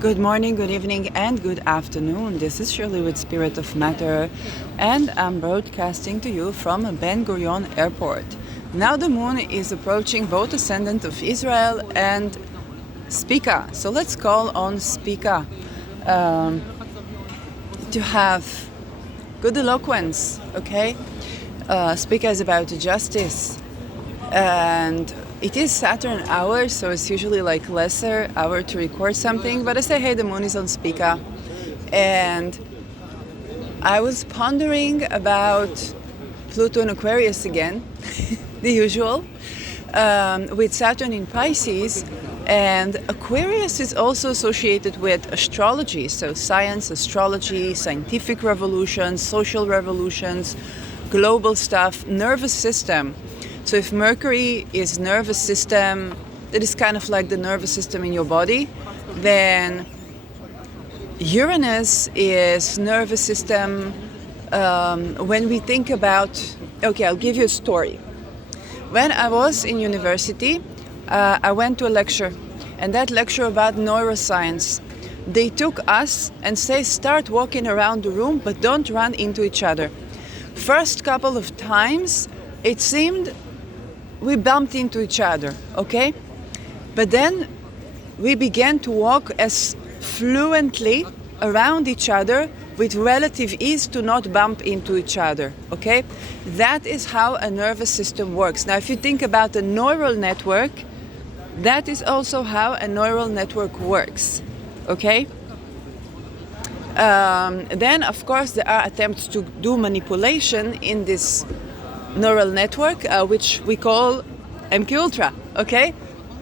Good morning, good evening, and good afternoon. This is Shirley with Spirit of Matter, and I'm broadcasting to you from Ben Gurion Airport. Now the moon is approaching both ascendant of Israel and Spica. So let's call on Spica to have good eloquence, okay? Spica is about justice, and it is Saturn hour, so it's usually like lesser hour to record something, but I say, hey, the moon is on Spica. And I was pondering about Pluto and Aquarius again, the usual, with Saturn in Pisces. And Aquarius is also associated with astrology, so science, astrology, scientific revolutions, social revolutions, global stuff, nervous system. So if Mercury is nervous system, that is kind of like the nervous system in your body, then Uranus is nervous system. When we think about, okay, I'll give you a story. When I was in university, I went to a lecture, and that lecture about neuroscience. They took us and say, start walking around the room, but don't run into each other. First couple of times, it seemed we bumped into each other, okay? But then we began to walk as fluently around each other with relative ease to not bump into each other, okay? That is how a nervous system works. Now, if you think about a neural network, that is also how a neural network works, okay? Then, of course, there are attempts to do manipulation in this neural network, which we call MKUltra, okay?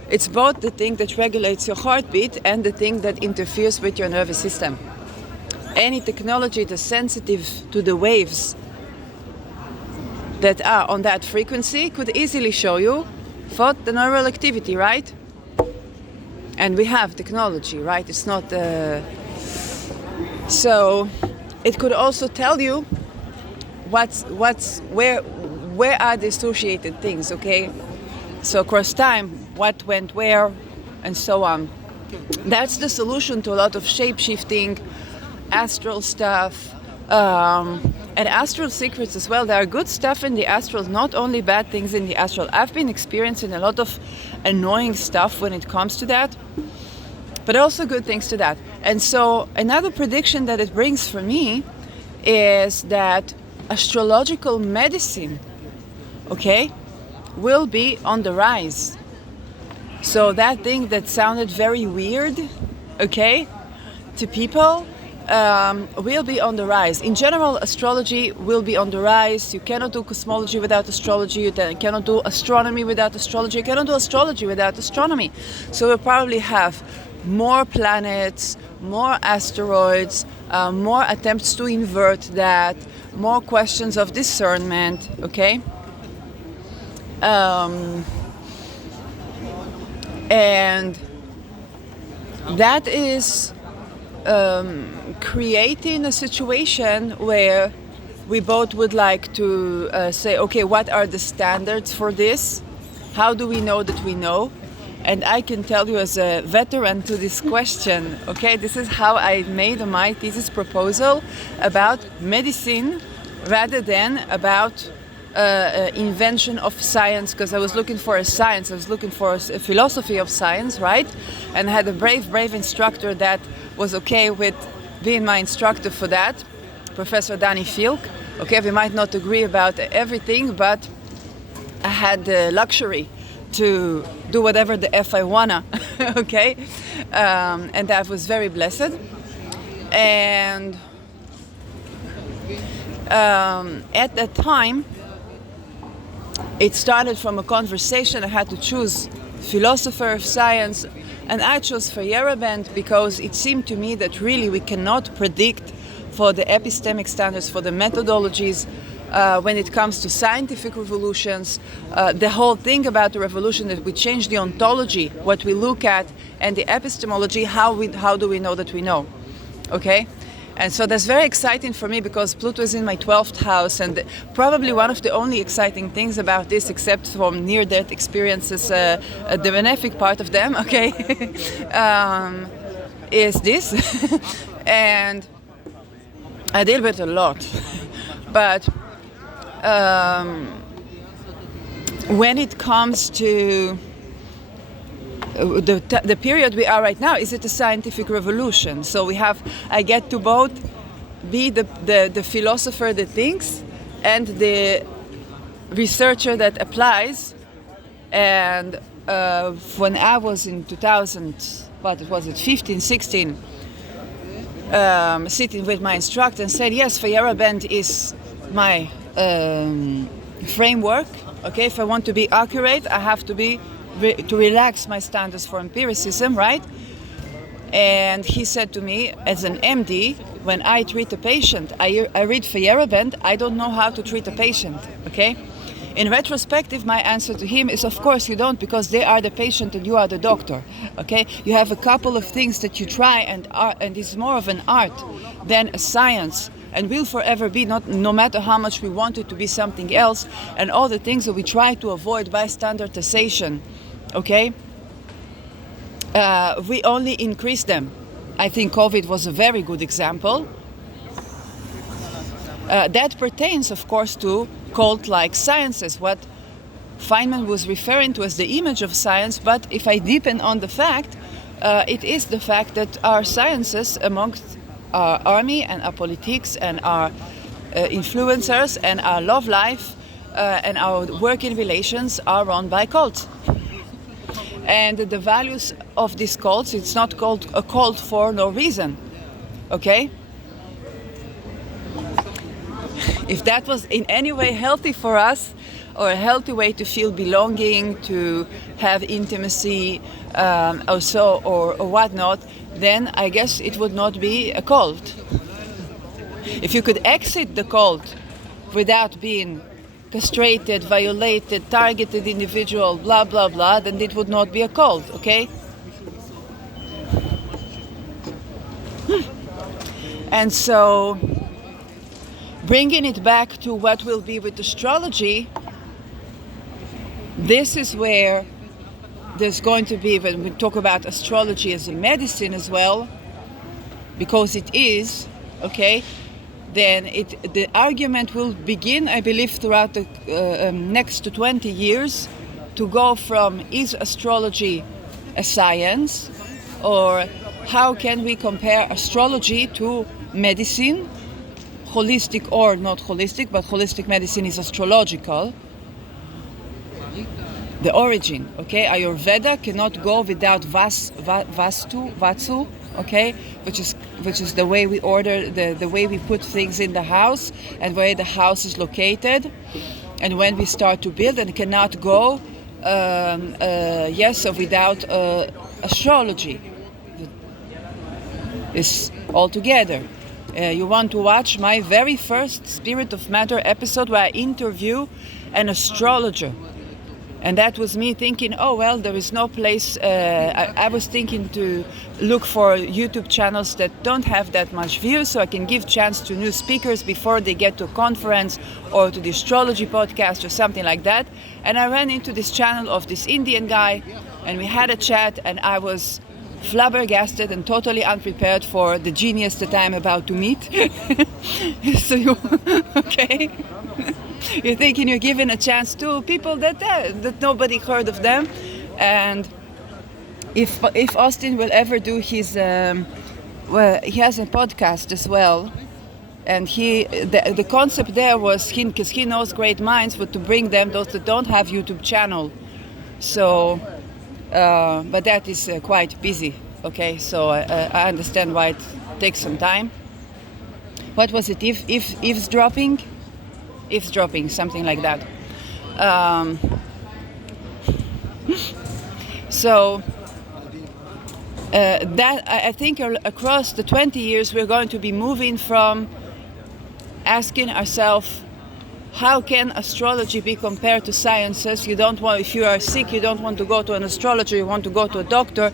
It's both the thing that regulates your heartbeat and the thing that interferes with your nervous system. Any technology that's sensitive to the waves that are on that frequency could easily show you for the neural activity, right? And we have technology, right? It's not... So it could also tell you where are the associated things, okay? So across time, what went where, and so on. That's the solution to a lot of shape-shifting, astral stuff, and astral secrets as well. There are good stuff in the astral, not only bad things in the astral. I've been experiencing a lot of annoying stuff when it comes to that, but also good things to that. And so another prediction that it brings for me is that astrological medicine, okay, will be on the rise. So that thing that sounded very weird, okay, to people, will be on the rise. In general, astrology will be on the rise. You cannot do cosmology without astrology. You cannot do astronomy without astrology. You cannot do astrology without astronomy. So we'll probably have more planets, more asteroids, more attempts to invert that, more questions of discernment, okay? And that is creating a situation where we both would like to say, okay, what are the standards for this? How do we know that we know? And I can tell you as a veteran to this question, okay, this is how I made my thesis proposal about medicine rather than about invention of science, because I was looking for a science, I was looking for a philosophy of science, right? And I had a brave instructor that was okay with being my instructor for that, Professor Danny Filk. Okay, we might not agree about everything, but I had the luxury to do whatever the F I wanna, okay? And that was very blessed. And at that time, it started from a conversation. I had to choose philosopher of science, and I chose Feyerabend because it seemed to me that really we cannot predict for the epistemic standards, for the methodologies, when it comes to scientific revolutions, the whole thing about the revolution that we change the ontology, what we look at, and the epistemology, how do we know that we know, okay? And so that's very exciting for me because Pluto is in my 12th house, and probably one of the only exciting things about this, except from near-death experiences, the benefic part of them, okay, is this. And I deal with a lot. But when it comes to the period we are right now, is it a scientific revolution? So I get to both be the philosopher that thinks and the researcher that applies. And when I was in 2000, what was it, 15, 16, sitting with my instructor and said, yes, Feyerabend is my framework. Okay, if I want to be accurate, I have to to relax my standards for empiricism, right? And he said to me, as an MD, when I treat a patient, I read Feyerabend, I don't know how to treat a patient, okay? In retrospective, my answer to him is, of course you don't, because they are the patient and you are the doctor, okay? You have a couple of things that you try, and it's more of an art than a science, and will forever be, no matter how much we want it to be something else, and all the things that we try to avoid by standardization, okay? We only increase them. I think COVID was a very good example. That pertains, of course, to cult-like sciences, what Feynman was referring to as the image of science. But if I deepen on the fact, it is the fact that our sciences amongst our army and our politics and our influencers and our love life and our working relations are run by cults. And the values of these cults, it's not called a cult for no reason, okay? If that was in any way healthy for us, or a healthy way to feel belonging, to have intimacy, or whatnot, then I guess it would not be a cult. If you could exit the cult without being castrated, violated, targeted individual, blah, blah, blah, then it would not be a cult, okay? And so, bringing it back to what will be with astrology, this is where there's going to be, when we talk about astrology as a medicine as well, because it is, okay, then the argument will begin, I believe, throughout the next 20 years to go from, is astrology a science, or how can we compare astrology to medicine, holistic or not holistic, but holistic medicine is astrological. The origin, okay? Ayurveda cannot go without Vastu, okay? Which is the way we order, the way we put things in the house and where the house is located. And when we start to build, and cannot go, without astrology. It's all together. You want to watch my very first Spirit of Matter episode where I interview an astrologer. And that was me thinking, oh, well, there is no place. I was thinking to look for YouTube channels that don't have that much views, so I can give chance to new speakers before they get to a conference or to the astrology podcast or something like that. And I ran into this channel of this Indian guy, and we had a chat, and I was flabbergasted and totally unprepared for the genius that I'm about to meet. So okay. You're thinking you're giving a chance to people that nobody heard of them. And if Austin will ever do his, he has a podcast as well. And the concept there was, because he knows great minds, but to bring them, those that don't have YouTube channel. So, but that is quite busy, okay? So I understand why it takes some time. What was it, eavesdropping? Eavesdropping, something like that. So that I think across the 20 years we're going to be moving from asking ourselves, how can astrology be compared to sciences? You don't want, if you are sick, you don't want to go to an astrologer, you want to go to a doctor.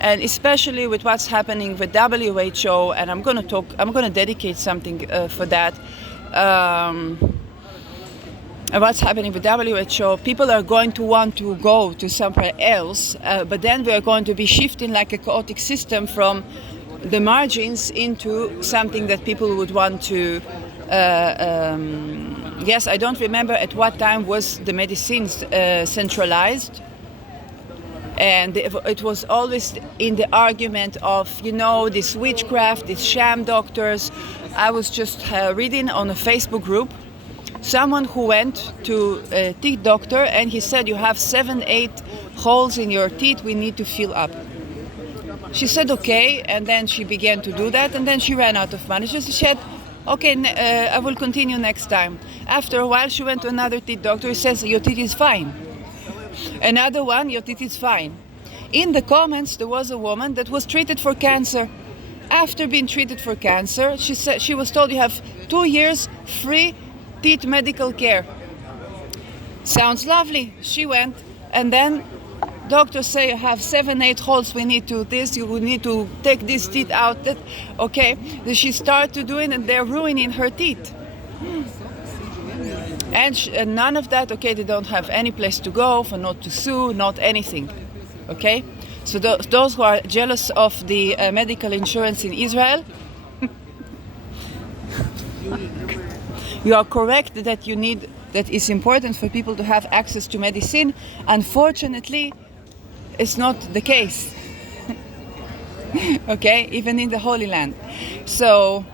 And especially with what's happening with WHO, and I'm going to dedicate something for that. And what's happening with WHO, people are going to want to go to somewhere else, but then we are going to be shifting like a chaotic system from the margins into something that people would want to. Yes, I don't remember at what time was the medicine centralized. And it was always in the argument of, you know, this witchcraft, these sham doctors. I was just reading on a Facebook group, someone who went to a teeth doctor and he said, you have 7-8 holes in your teeth, we need to fill up. She said, okay, and then she began to do that, and then she ran out of money. She said, okay, I will continue next time. After a while, she went to another teeth doctor. He says, your teeth is fine. Another one, your teeth is fine. In the comments, there was a woman that was treated for cancer. After being treated for cancer, she said she was told you have 2 years free teeth medical care. Sounds lovely. She went, and then doctors say you have 7-8 holes. We need to this. You will need to take these teeth out. That okay. She started doing, and they're ruining her teeth. And none of that, okay, they don't have any place to go, for not to sue, not anything, okay? So those who are jealous of the medical insurance in Israel, you are correct that that it's important for people to have access to medicine. Unfortunately, it's not the case, okay, even in the Holy Land. So,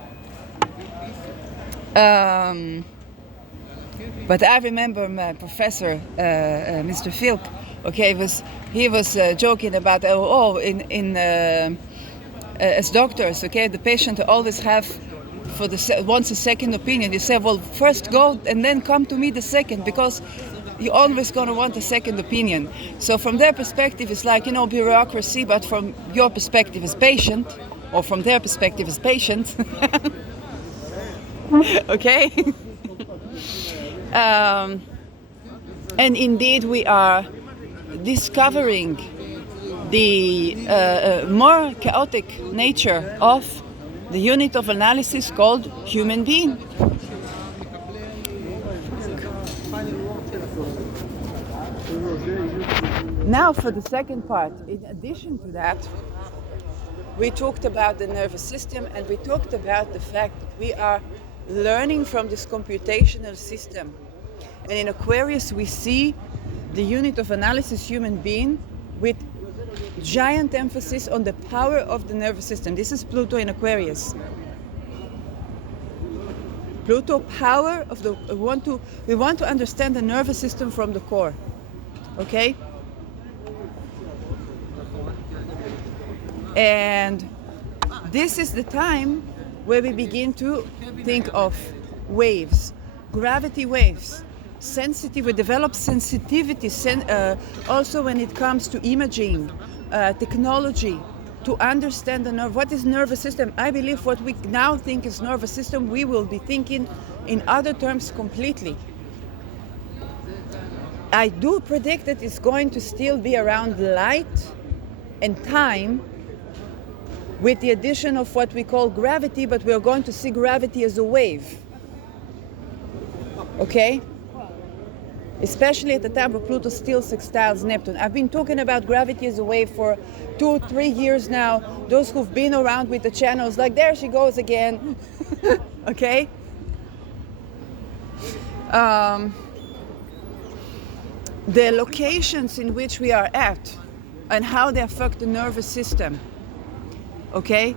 but I remember my professor, Mr. Filk. Okay, he was joking about as doctors. Okay, the patient always wants a second opinion. You say, well, first go and then come to me the second, because you're always going to want a second opinion. So from their perspective, it's like, you know, bureaucracy. But from your perspective as patient, or from their perspective as patient, okay. And indeed, we are discovering the more chaotic nature of the unit of analysis called human being. Now for the second part. In addition to that, we talked about the nervous system, and we talked about the fact that we are learning from this computational system. And in Aquarius, we see the unit of analysis human being with giant emphasis on the power of the nervous system. This is Pluto in Aquarius. Pluto, power of the, we want to understand the nervous system from the core, okay? And this is the time where we begin to think of waves, gravity waves, sensitive. We develop sensitivity, also when it comes to imaging, technology, to understand the nerve. What is nervous system? I believe what we now think is nervous system, we will be thinking in other terms completely. I do predict that it's going to still be around light and time, with the addition of what we call gravity, but we're going to see gravity as a wave. Okay? Especially at the time where Pluto still sextiles Neptune. I've been talking about gravity as a wave for 2-3 years now. Those who've been around with the channels, like, there she goes again. Okay? The locations in which we are at and how they affect the nervous system. Okay?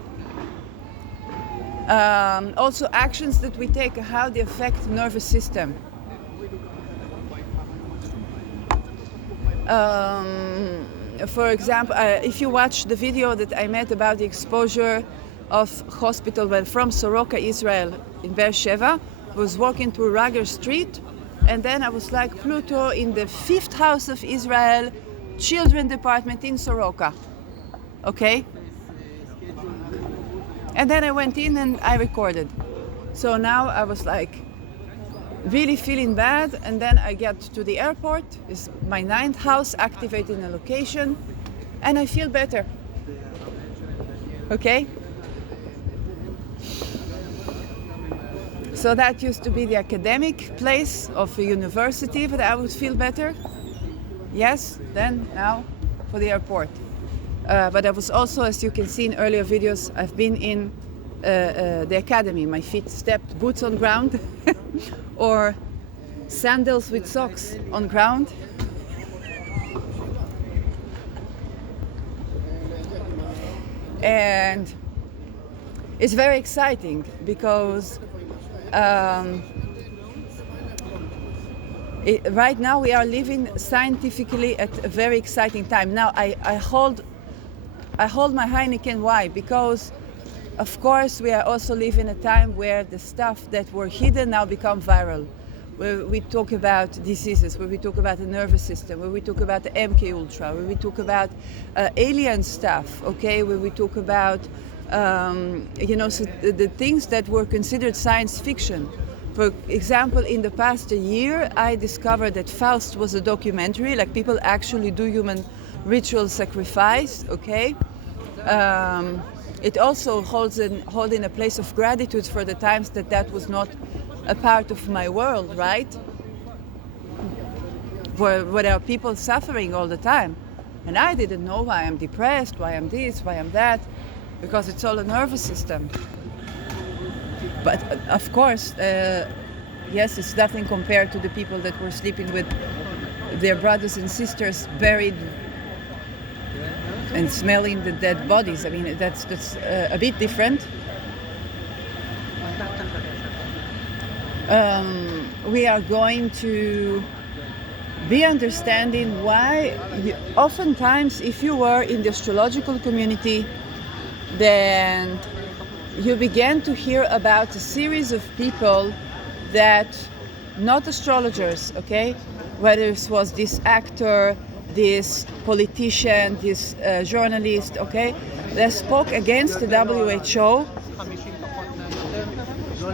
Also actions that we take, how they affect the nervous system. For example, if you watch the video that I made about the exposure of hospital from Soroka, Israel, in Beersheba, I was walking through Rager Street, and then I was like, Pluto in the 5th house of Israel, children department in Soroka. Okay? And then I went in and I recorded. So now I was like really feeling bad, and then I get to the airport, it's my 9th house activated in a location, and I feel better. Okay? So that used to be the academic place of a university, but I would feel better. Yes, then now for the airport. But I was also, as you can see in earlier videos, I've been in the academy. My feet stepped boots on ground or sandals with socks on ground. And it's very exciting because right now we are living scientifically at a very exciting time. Now I hold my Heineken. Why? Because of course we are also living a time where the stuff that were hidden now become viral. Where we talk about diseases, where we talk about the nervous system, where we talk about the MK Ultra, where we talk about alien stuff, okay, where we talk about so the things that were considered science fiction. For example, in the past year, I discovered that Faust was a documentary, like people actually do human ritual sacrifice, okay? It also holds in a place of gratitude for the times that was not a part of my world, right? Where there are people suffering all the time. And I didn't know why I'm depressed, why I'm this, why I'm that, because it's all a nervous system. But of course, yes, it's nothing compared to the people that were sleeping with their brothers and sisters buried and smelling the dead bodies. I mean, that's a bit different. We are going to be understanding why oftentimes if you were in the astrological community, then you began to hear about a series of people that, not astrologers, okay, whether it was this actor, this politician, this journalist, okay, that spoke against the WHO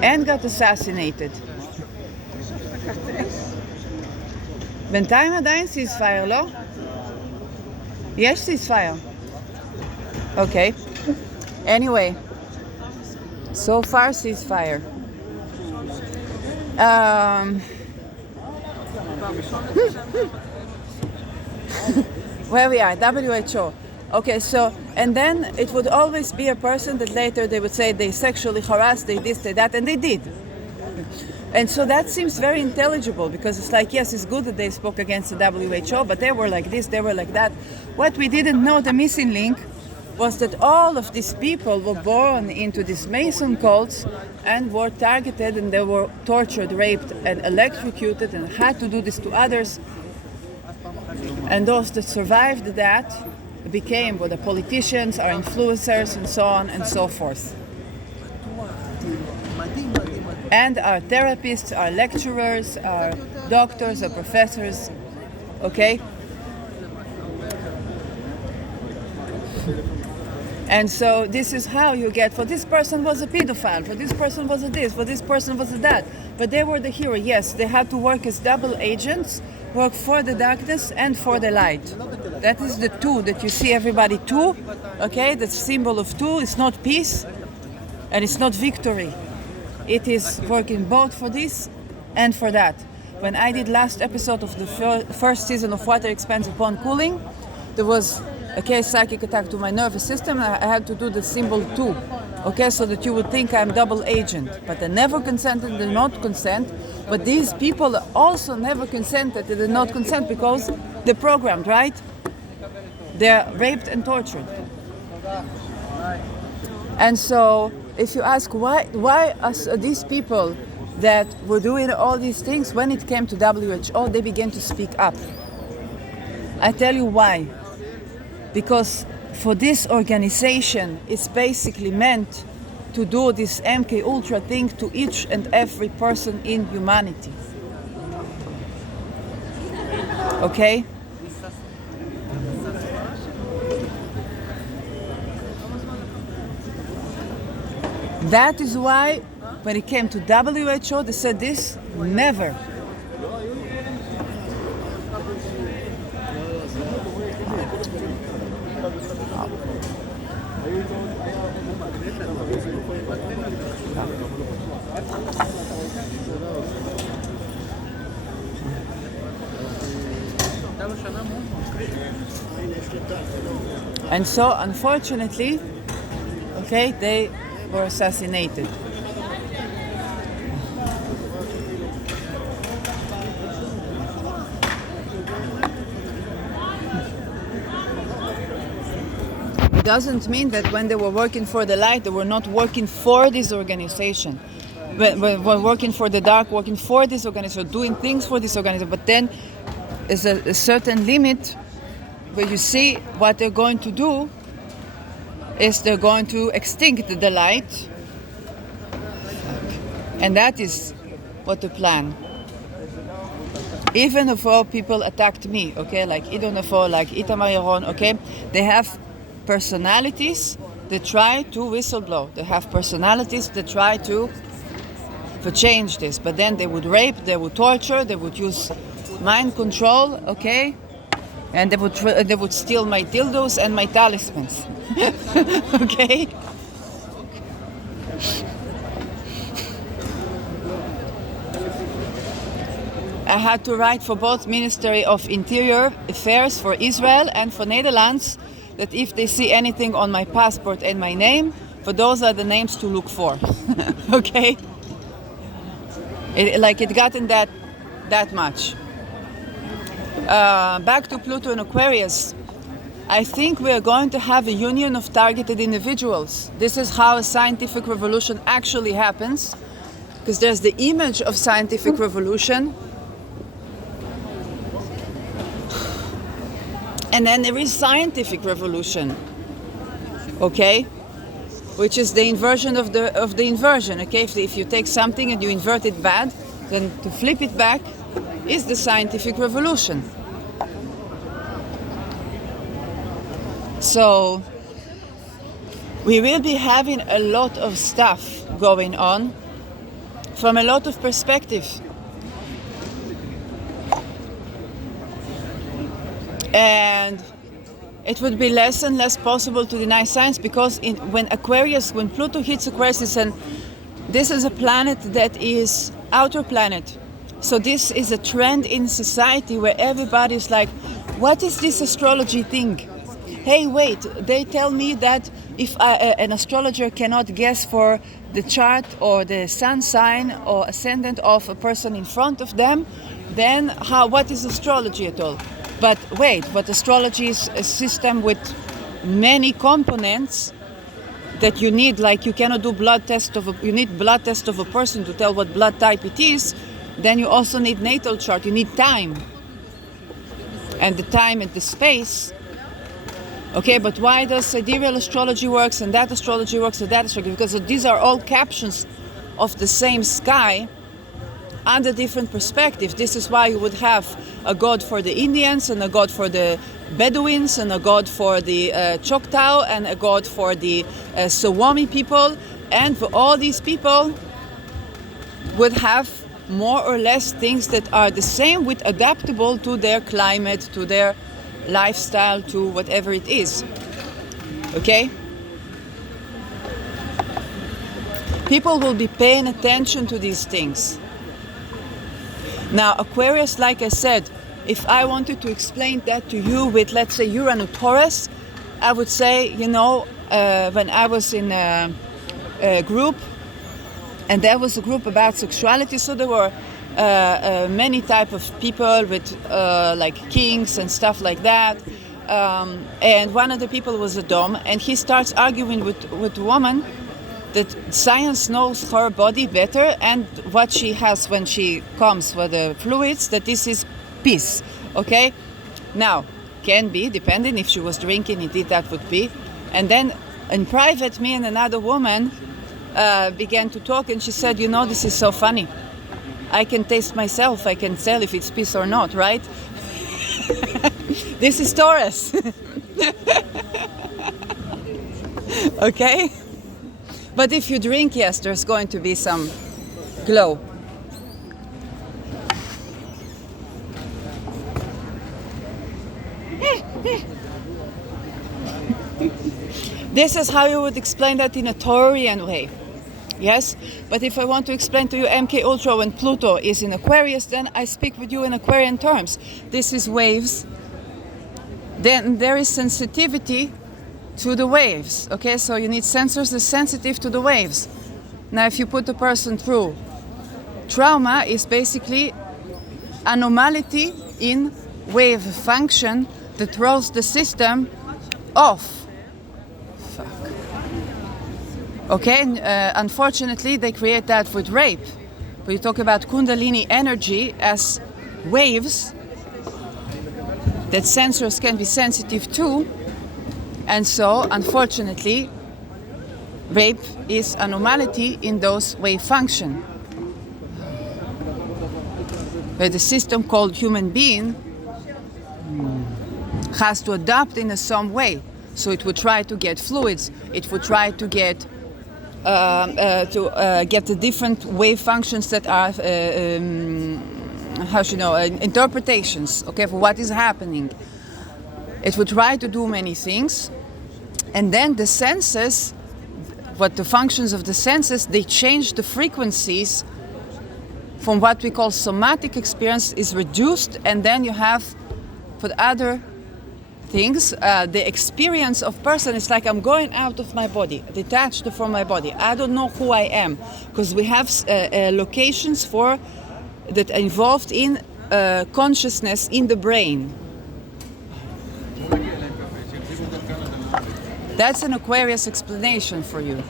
and got assassinated. בינתיים עדיין ceasefire, לא? יש ceasefire. Okay. Anyway, so far ceasefire. Where we are, WHO. Okay, so, and then it would always be a person that later they would say they sexually harassed, they this, they that, and they did. And so that seems very intelligible because it's like, yes, it's good that they spoke against the WHO, but they were like this, they were like that. What we didn't know, the missing link, was that all of these people were born into these Mason cults and were targeted, and they were tortured, raped, and electrocuted, and had to do this to others. And those that survived that became the politicians, our influencers, and so on and so forth. And our therapists, our lecturers, our doctors, our professors, okay? And so this is how you get, for this person was a pedophile, for this person was a this, for this person was a that. But they were the hero, yes, they had to work as double agents, work for the darkness and for the light. That is the two that you see everybody two, okay? The symbol of two is not peace and it's not victory. It is working both for this and for that. When I did last episode of the first season of Water Expands Upon Cooling, there was a psychic attack to my nervous system, and I had to do the symbol 2, okay, so that you would think I'm double agent. But I never consented, did not consent. But these people also never consented, they did not consent because they're programmed, right? They're raped and tortured. And so if you ask why these people that were doing all these things, when it came to WHO, they began to speak up. I tell you why. Because for this organization, it's basically meant to do this MK Ultra thing to each and every person in humanity. Okay? That is why when it came to WHO, they said this, never. And so, unfortunately, okay, they were assassinated. It doesn't mean that when they were working for the light, they were not working for this organization. When working for the dark, working for this organization, doing things for this organization. But then there's a certain limit where you see what they're going to do is they're going to extinct the light. And that is what the plan. Even if all people attacked me, okay, like Idonefo, like Itamar Yaron, okay, they have personalities that try to whistleblow. They have personalities that try to change this, but then they would rape, they would torture, they would use mind control, okay, and they would steal my dildos and my talismans, okay. I had to write for both Ministry of Interior Affairs for Israel and for Netherlands that if they see anything on my passport and my name, for those are the names to look for, okay. It gotten that much. Back to Pluto and Aquarius. I think we are going to have a union of targeted individuals. This is how a scientific revolution actually happens, because there's the image of scientific revolution, and then there is scientific revolution, okay? Which is the inversion of the inversion, okay? If you take something and you invert it bad, then to flip it back is the scientific revolution. So we will be having a lot of stuff going on from a lot of perspectives. And it would be less and less possible to deny science, because when Pluto hits Aquarius, and this is a planet that is outer planet. So this is a trend in society where everybody's like, what is this astrology thing? Hey, wait, they tell me that if an astrologer cannot guess for the chart or the sun sign or ascendant of a person in front of them, then what is astrology at all? But wait, but astrology is a system with many components that you need. Like you cannot do you need blood test of a person to tell what blood type it is. Then you also need natal chart. You need time, and the time and the space. Okay, but why does sidereal astrology works and that astrology works and that astrology? Because these are all captions of the same sky under different perspectives. This is why you would have a god for the Indians and a god for the Bedouins and a god for the Choctaw and a god for the Suwami people. And for all these people would have more or less things that are the same, with adaptable to their climate, to their lifestyle, to whatever it is. Okay? People will be paying attention to these things. Now, Aquarius, like I said, if I wanted to explain that to you with, let's say, Uranus Taurus, I would say, when I was in a group, and there was a group about sexuality, so there were many type of people with like kings and stuff like that, and one of the people was a dom, and he starts arguing with a woman that science knows her body better, and what she has when she comes with the fluids, that this is peace. Okay, now can be depending if she was drinking, indeed that would be. And then in private, me and another woman began to talk, and she said, this is so funny, I can taste myself, I can tell if it's peace or not, right? This is Taurus. Okay, but if you drink, yes, there's going to be some glow. This is how you would explain that in a Taurian way. Yes, but if I want to explain to you MK Ultra when Pluto is in Aquarius, then I speak with you in Aquarian terms. This is waves. Then there is sensitivity to the waves. Okay, so you need sensors that are sensitive to the waves. Now, if you put a person through trauma, is basically anomaly in wave function that throws the system off. Fuck. Okay, unfortunately, they create that with rape. But you talk about Kundalini energy as waves that sensors can be sensitive to, and so, unfortunately, rape is anomaly in those wave function. Where the system called human being has to adapt in some way. So it would try to get fluids, it would try to get the different wave functions that are, interpretations, okay, for what is happening. It would try to do many things, and then the senses, what the functions of the senses, they change the frequencies from what we call somatic experience is reduced, and then you have, for the other things, the experience of person is like I'm going out of my body, detached from my body. I don't know who I am, because we have locations for that are involved in consciousness in the brain. That's an Aquarius explanation for you.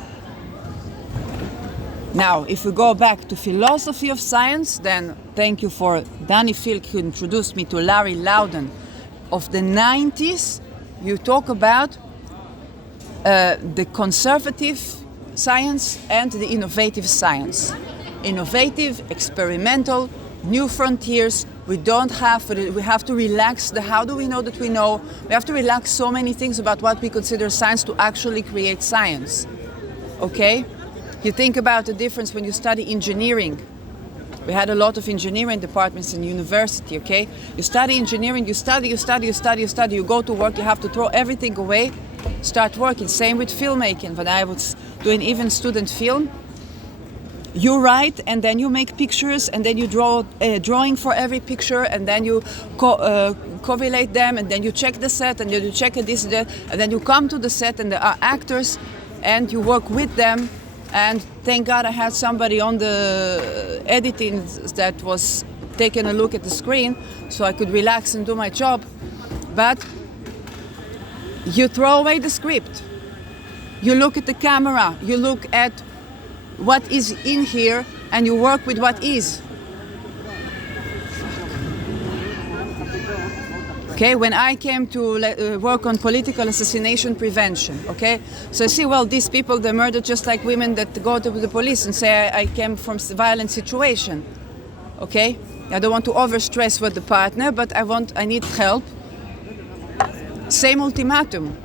Now, if we go back to philosophy of science, then thank you for Danny Filk, who introduced me to Larry Loudon. Of the 90s, you talk about the conservative science and the innovative science. Innovative, experimental, new frontiers. We have to relax how do we know that we know? We have to relax so many things about what we consider science to actually create science. Okay? You think about the difference when you study engineering. We had a lot of engineering departments in university, okay? You study engineering, you study, you go to work, you have to throw everything away, start working. Same with filmmaking. When I was doing even student film, you write and then you make pictures and then you draw a drawing for every picture and then you correlate them and then you check the set and then you check this and that and then you come to the set and there are actors and you work with them. And thank God I had somebody on the editing that was taking a look at the screen so I could relax and do my job. But you throw away the script. You look at the camera. You look at what is in here and you work with what is. Okay, when I came to work on political assassination prevention, okay, so I see, well, these people, they murder just like women that go to the police and say, I came from a violent situation, okay? I don't want to overstress with the partner, but I need help. Same ultimatum.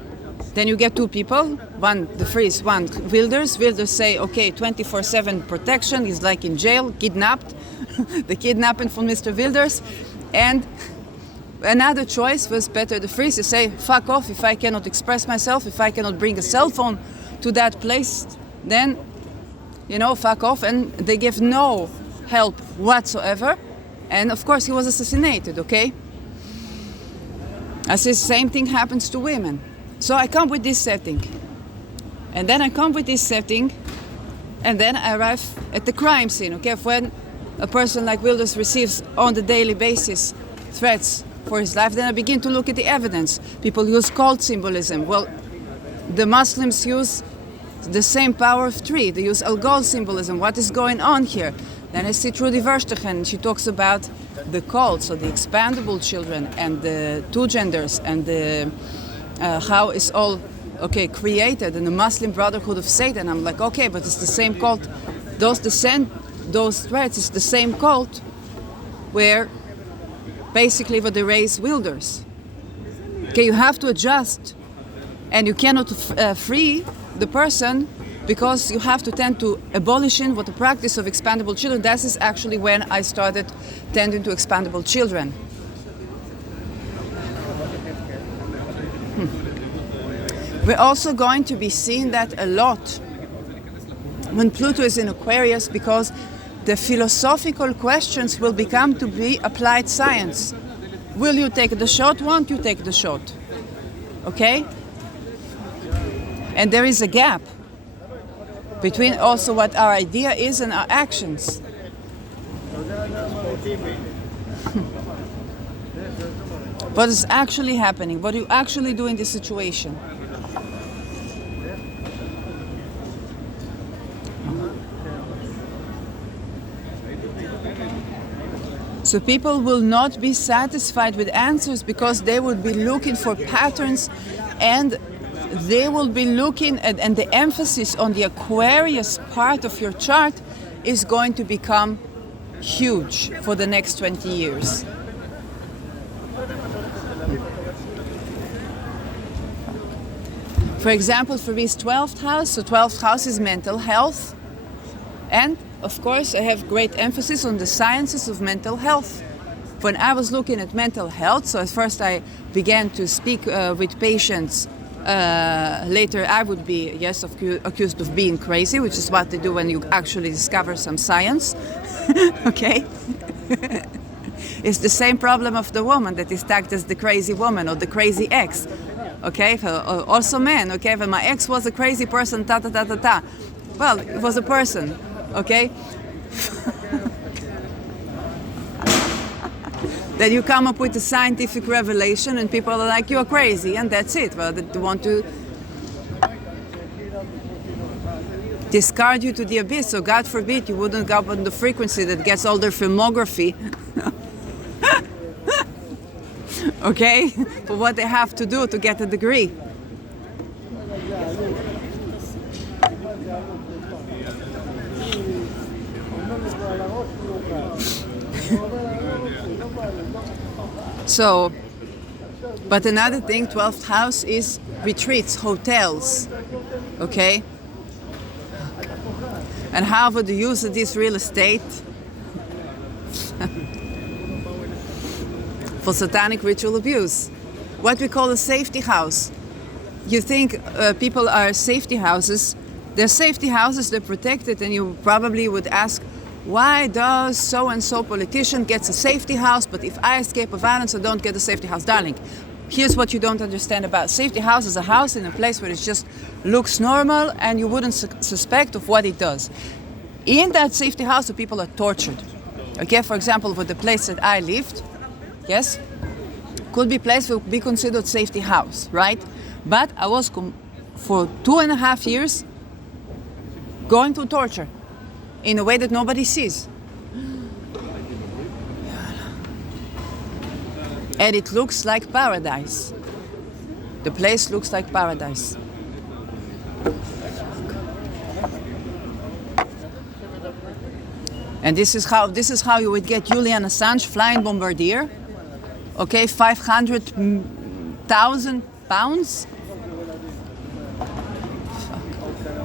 Then you get two people, one the freeze, one Wilders. Wilders say, okay, 24/7 protection, he's like in jail, kidnapped, the kidnapping from Mr. Wilders, and another choice was better the freeze to say, fuck off, if I cannot express myself, if I cannot bring a cell phone to that place, then, fuck off. And they give no help whatsoever. And of course he was assassinated, okay? I say the same thing happens to women. So I come with this setting. And then I come with this setting, and then I arrive at the crime scene, okay? When a person like Wilders receives on the daily basis threats for his life, then I begin to look at the evidence. People use cult symbolism. Well, the Muslims use the same power of three. They use Algol symbolism. What is going on here? Then I see Trudy Verstegen. She talks about the cult, so the expandable children and the two genders and the how it's all created, and the Muslim Brotherhood of Satan. I'm like, okay, but it's the same cult. Those threats, it's the same cult where basically what they raise Wilders. Okay, you have to adjust, and you cannot free the person because you have to tend to abolishing what the practice of expandable children. That is actually when I started tending to expandable children. We're also going to be seeing that a lot when Pluto is in Aquarius, because the philosophical questions will become to be applied science. Will you take the shot? Won't you take the shot? Okay? And there is a gap between also what our idea is and our actions. What is actually happening? What do you actually do in this situation? So people will not be satisfied with answers because they will be looking for patterns, and they will be looking at, and the emphasis on the Aquarius part of your chart is going to become huge for the next 20 years. For example, for this 12th house, so 12th house is mental health, and of course I have great emphasis on the sciences of mental health. When I was looking at mental health, so at first I began to speak with patients. Later I would be, yes, accused of being crazy, which is what they do when you actually discover some science. Okay? It's the same problem of the woman that is tagged as the crazy woman or the crazy ex. Okay? Also men, okay? When my ex was a crazy person, ta ta ta ta ta. Well, it was a person, okay? Then you come up with a scientific revelation and people are like, you're crazy, and that's it. Well, they want to discard you to the abyss. So God forbid you wouldn't go up on the frequency that gets all their filmography. Okay? For what they have to do to get a degree. So, but another thing, 12th house is retreats, hotels, okay? And how would you use this real estate? For satanic ritual abuse. What we call a safety house. You think people are safety houses. They're safety houses, they're protected, and you probably would ask, why does so-and-so politician gets a safety house, but if I escape a violence, I don't get a safety house? Darling, here's what you don't understand about safety house. Is a house in a place where it just looks normal and you wouldn't suspect of what it does. In that safety house, the people are tortured. Okay, for example, for the place that I lived, yes, could be place would be considered safety house, right? But I was for 2.5 years going through torture in a way that nobody sees. And it looks like paradise. The place looks like paradise. And this is how you would get Julian Assange flying bombardier. Okay, 500,000 pounds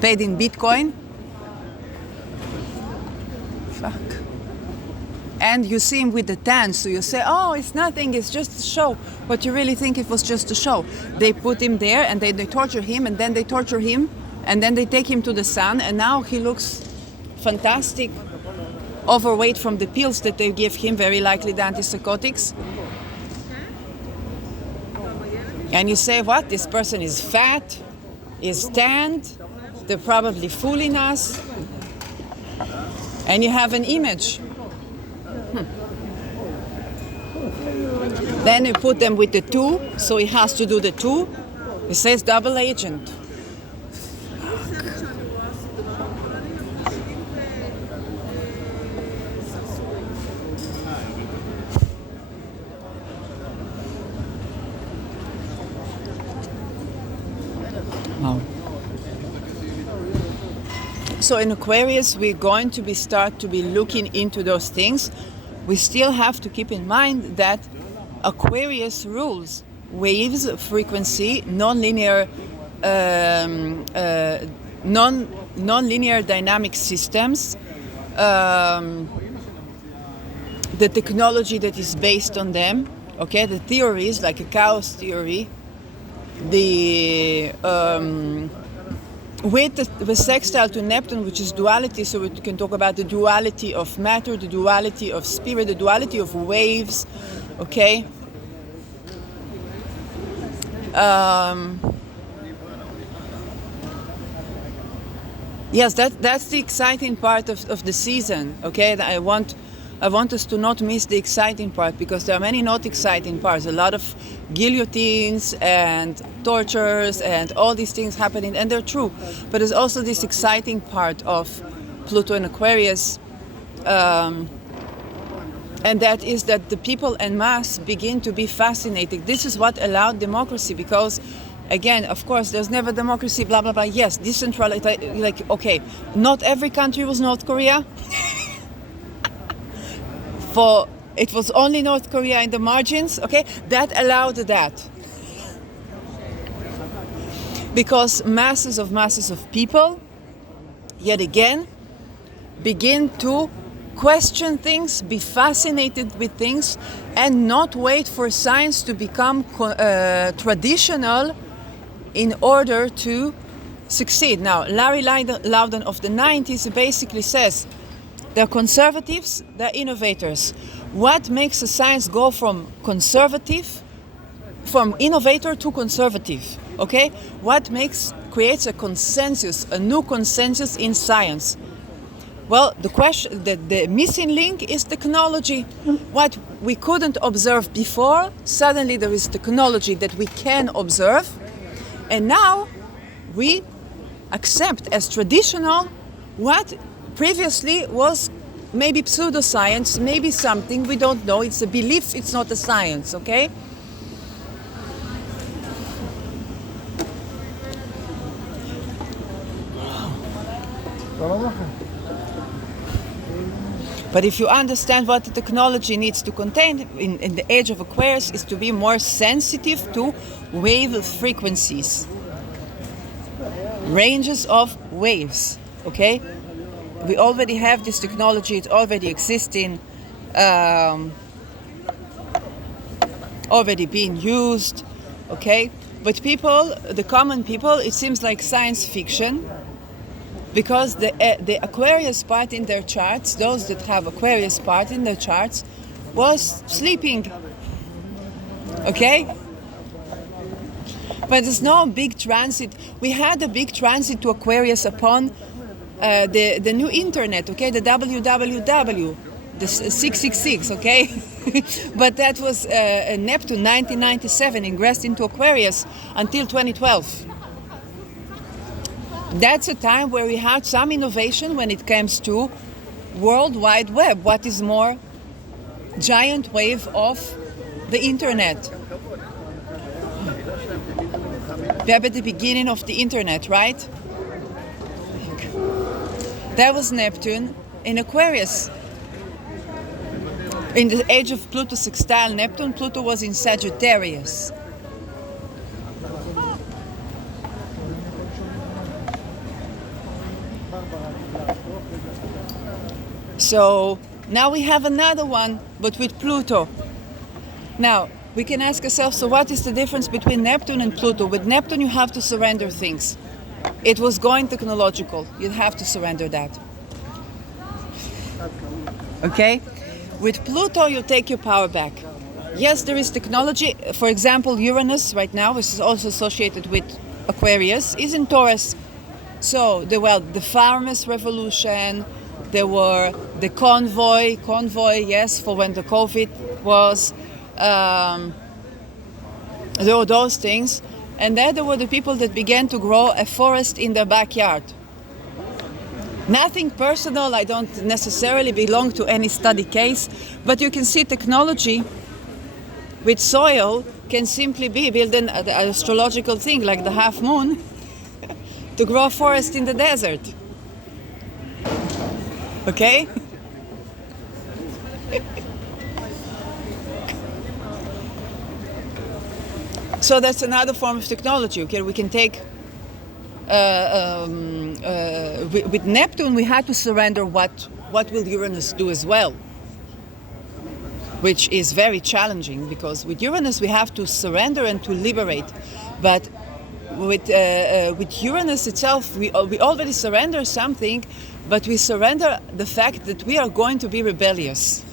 paid in Bitcoin. Fuck. And you see him with the tan, so you say, oh, it's nothing, it's just a show. But you really think it was just a show. They put him there and they torture him, and then they torture him, and then they take him to the sun, and now he looks fantastic, overweight from the pills that they give him, very likely the antipsychotics. And you say, what? This person is fat, is tanned, they're probably fooling us. And you have an image. Then you put them with the 2, so he has to do the 2. It says double agent. Wow. So in Aquarius, we're going to start to be looking into those things. We still have to keep in mind that Aquarius rules waves, frequency, non-linear dynamic systems, the technology that is based on them, okay, the theories like a chaos theory, the with the sextile to Neptune, which is duality, so we can talk about the duality of matter, the duality of spirit, the duality of waves, okay? Yes, that's the exciting part of the season, okay? I want us to not miss the exciting part, because there are many not exciting parts. A lot of guillotines and tortures and all these things happening, and they're true. But there's also this exciting part of Pluto in Aquarius, and that is that the people en masse begin to be fascinated. This is what allowed democracy, because again, of course, there's never democracy, blah, blah, blah. Yes, decentralized, like, okay, not every country was North Korea. For it was only North Korea in the margins, okay? That allowed that. Because masses of people, yet again, begin to question things, be fascinated with things, and not wait for science to become traditional in order to succeed. Now, Larry Loudon of the 90s basically says, they're conservatives, they're innovators. What makes a science go from innovator to conservative, okay? What creates a consensus, a new consensus in science? Well, the missing link is technology. What we couldn't observe before, suddenly there is technology that we can observe, and now we accept as traditional what previously was maybe pseudoscience, maybe something we don't know. It's a belief, it's not a science, okay? But if you understand what the technology needs to contain in the age of Aquarius, is to be more sensitive to wave frequencies, ranges of waves, okay? We already have this technology, it's already existing, already being used, okay? But people, the common people, it seems like science fiction, because the Aquarius part in their charts, those that have Aquarius part in their charts, was sleeping, okay? But there's no big transit. We had a big transit to Aquarius upon the new internet, okay, the www, the 666, okay? But that was Neptune 1997 ingressed into Aquarius until 2012. That's a time where we had some innovation when it comes to World Wide Web. What is more, giant wave of the internet. We are at the beginning of the internet, right? That was Neptune in Aquarius. In the age of Pluto sextile Neptune, Pluto was in Sagittarius. So now we have another one, but with Pluto. Now, we can ask ourselves, so what is the difference between Neptune and Pluto? With Neptune, you have to surrender things. It was going technological. You have to surrender that. Okay? With Pluto, you take your power back. Yes, there is technology. For example, Uranus right now, which is also associated with Aquarius, is in Taurus. So, the farmers' revolution, there were the convoy, yes, for when the COVID was, there were those things. And then there were the people that began to grow a forest in their backyard. Nothing personal, I don't necessarily belong to any study case, but you can see technology with soil can simply be building an astrological thing like the half moon to grow a forest in the desert. Okay? So that's another form of technology. Okay, we can take with Neptune we had to surrender what will Uranus do as well, which is very challenging, because with Uranus we have to surrender and to liberate, but with Uranus itself, we already surrender something, but we surrender the fact that we are going to be rebellious.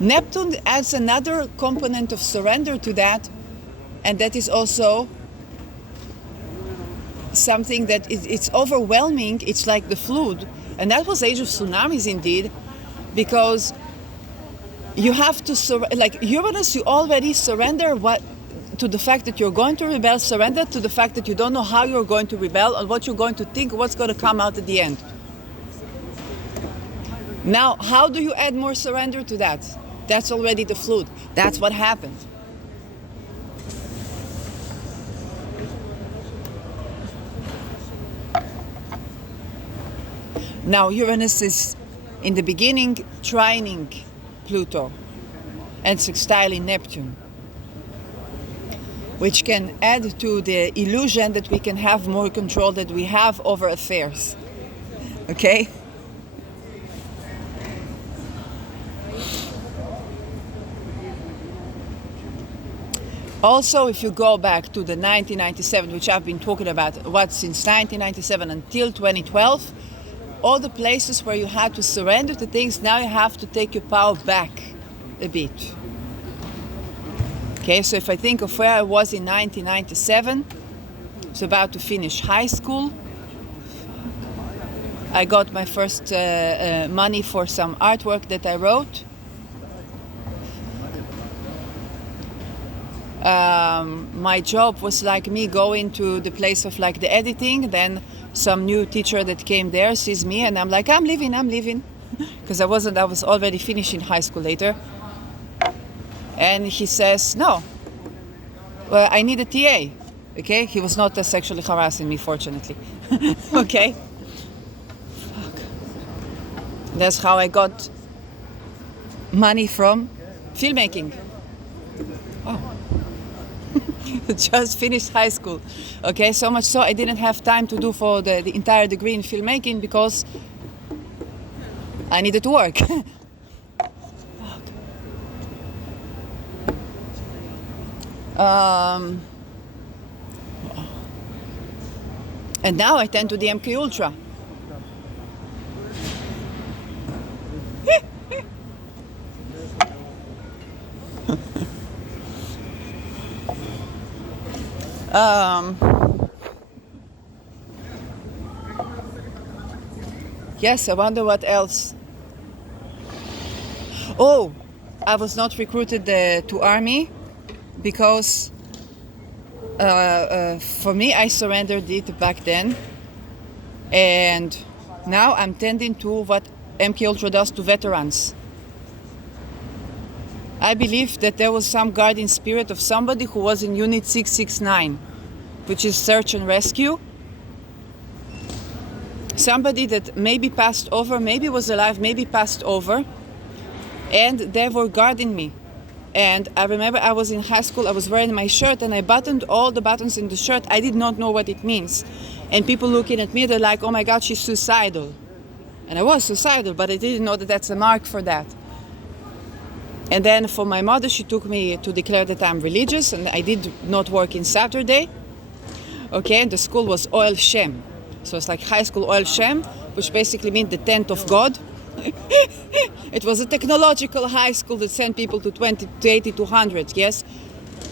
Neptune adds another component of surrender to that, and that is also something that it's overwhelming. It's like the flood, and that was age of tsunamis indeed, because you have to like Uranus, you already surrender to the fact that you're going to rebel, surrender to the fact that you don't know how you're going to rebel and what you're going to think, what's going to come out at the end. Now, how do you add more surrender to that? That's already the flood. That's what happened. Now, Uranus is in the beginning trining Pluto and sextiling Neptune, which can add to the illusion that we can have more control that we have over affairs. Okay? Also, if you go back to the 1997, which I've been talking about, what since 1997 until 2012, all the places where you had to surrender to things, now you have to take your power back a bit. Okay, so if I think of where I was in 1997, I was about to finish high school. I got my first money for some artwork that I wrote. My job was like me going to the place of like the editing, then some new teacher that came there sees me and I'm like, I'm leaving. Because I was already finishing high school later. And he says, no, well, I need a TA. Okay, he was not sexually harassing me, fortunately. Okay. Fuck. That's how I got money from filmmaking. Oh. Just finished high school. Okay, so much so I didn't have time to do for the entire degree in filmmaking because I needed to work. And now I tend to the MK Ultra. Yes, I wonder what else. Oh, I was not recruited to army because for me, I surrendered it back then, and now I'm tending to what MK Ultra does to veterans. I believe that there was some guardian spirit of somebody who was in Unit 669, which is search and rescue. Somebody that maybe passed over, maybe was alive, maybe passed over, and they were guarding me. And I remember I was in high school, I was wearing my shirt and I buttoned all the buttons in the shirt. I did not know what it means. And people looking at me, they're like, oh my God, she's suicidal. And I was suicidal, but I didn't know that that's a mark for that. And then for my mother, she took me to declare that I'm religious, and I did not work in Saturday. Okay, and the school was Oil Shem. So it's like high school Oil Shem, which basically means the tent of God. It was a technological high school that sent people to 20 to 80 to 100, yes.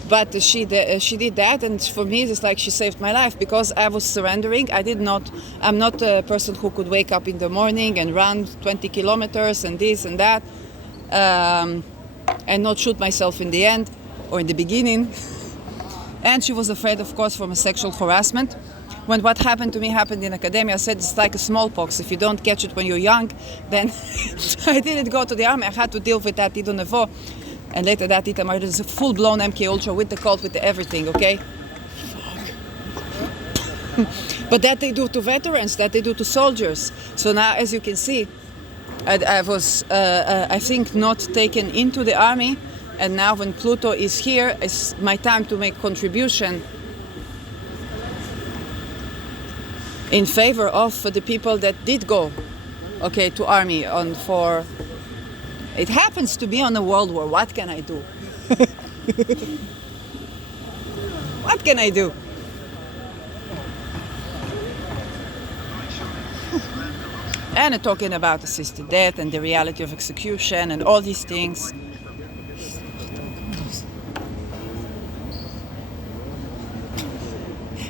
But she did that, and for me it's like she saved my life because I was surrendering. I'm not a person who could wake up in the morning and run 20 kilometers and this and that. And not shoot myself in the end or in the beginning. And she was afraid, of course, from a sexual harassment. When what happened to me happened in academia, I said it's like a smallpox. If you don't catch it when you're young, then I didn't go to the army. I had to deal with that Ito Nevo. And later that Itamar is a full-blown MK Ultra with the cult, with the everything, okay? Fuck. But that they do to veterans, that they do to soldiers. So now, as you can see, I was, I think, not taken into the army, and now when Pluto is here, it's my time to make contribution in favor of the people that did go, okay, to army for. It happens to be on a world war. What can I do? What can I do? And talking about assisted death and the reality of execution and all these things.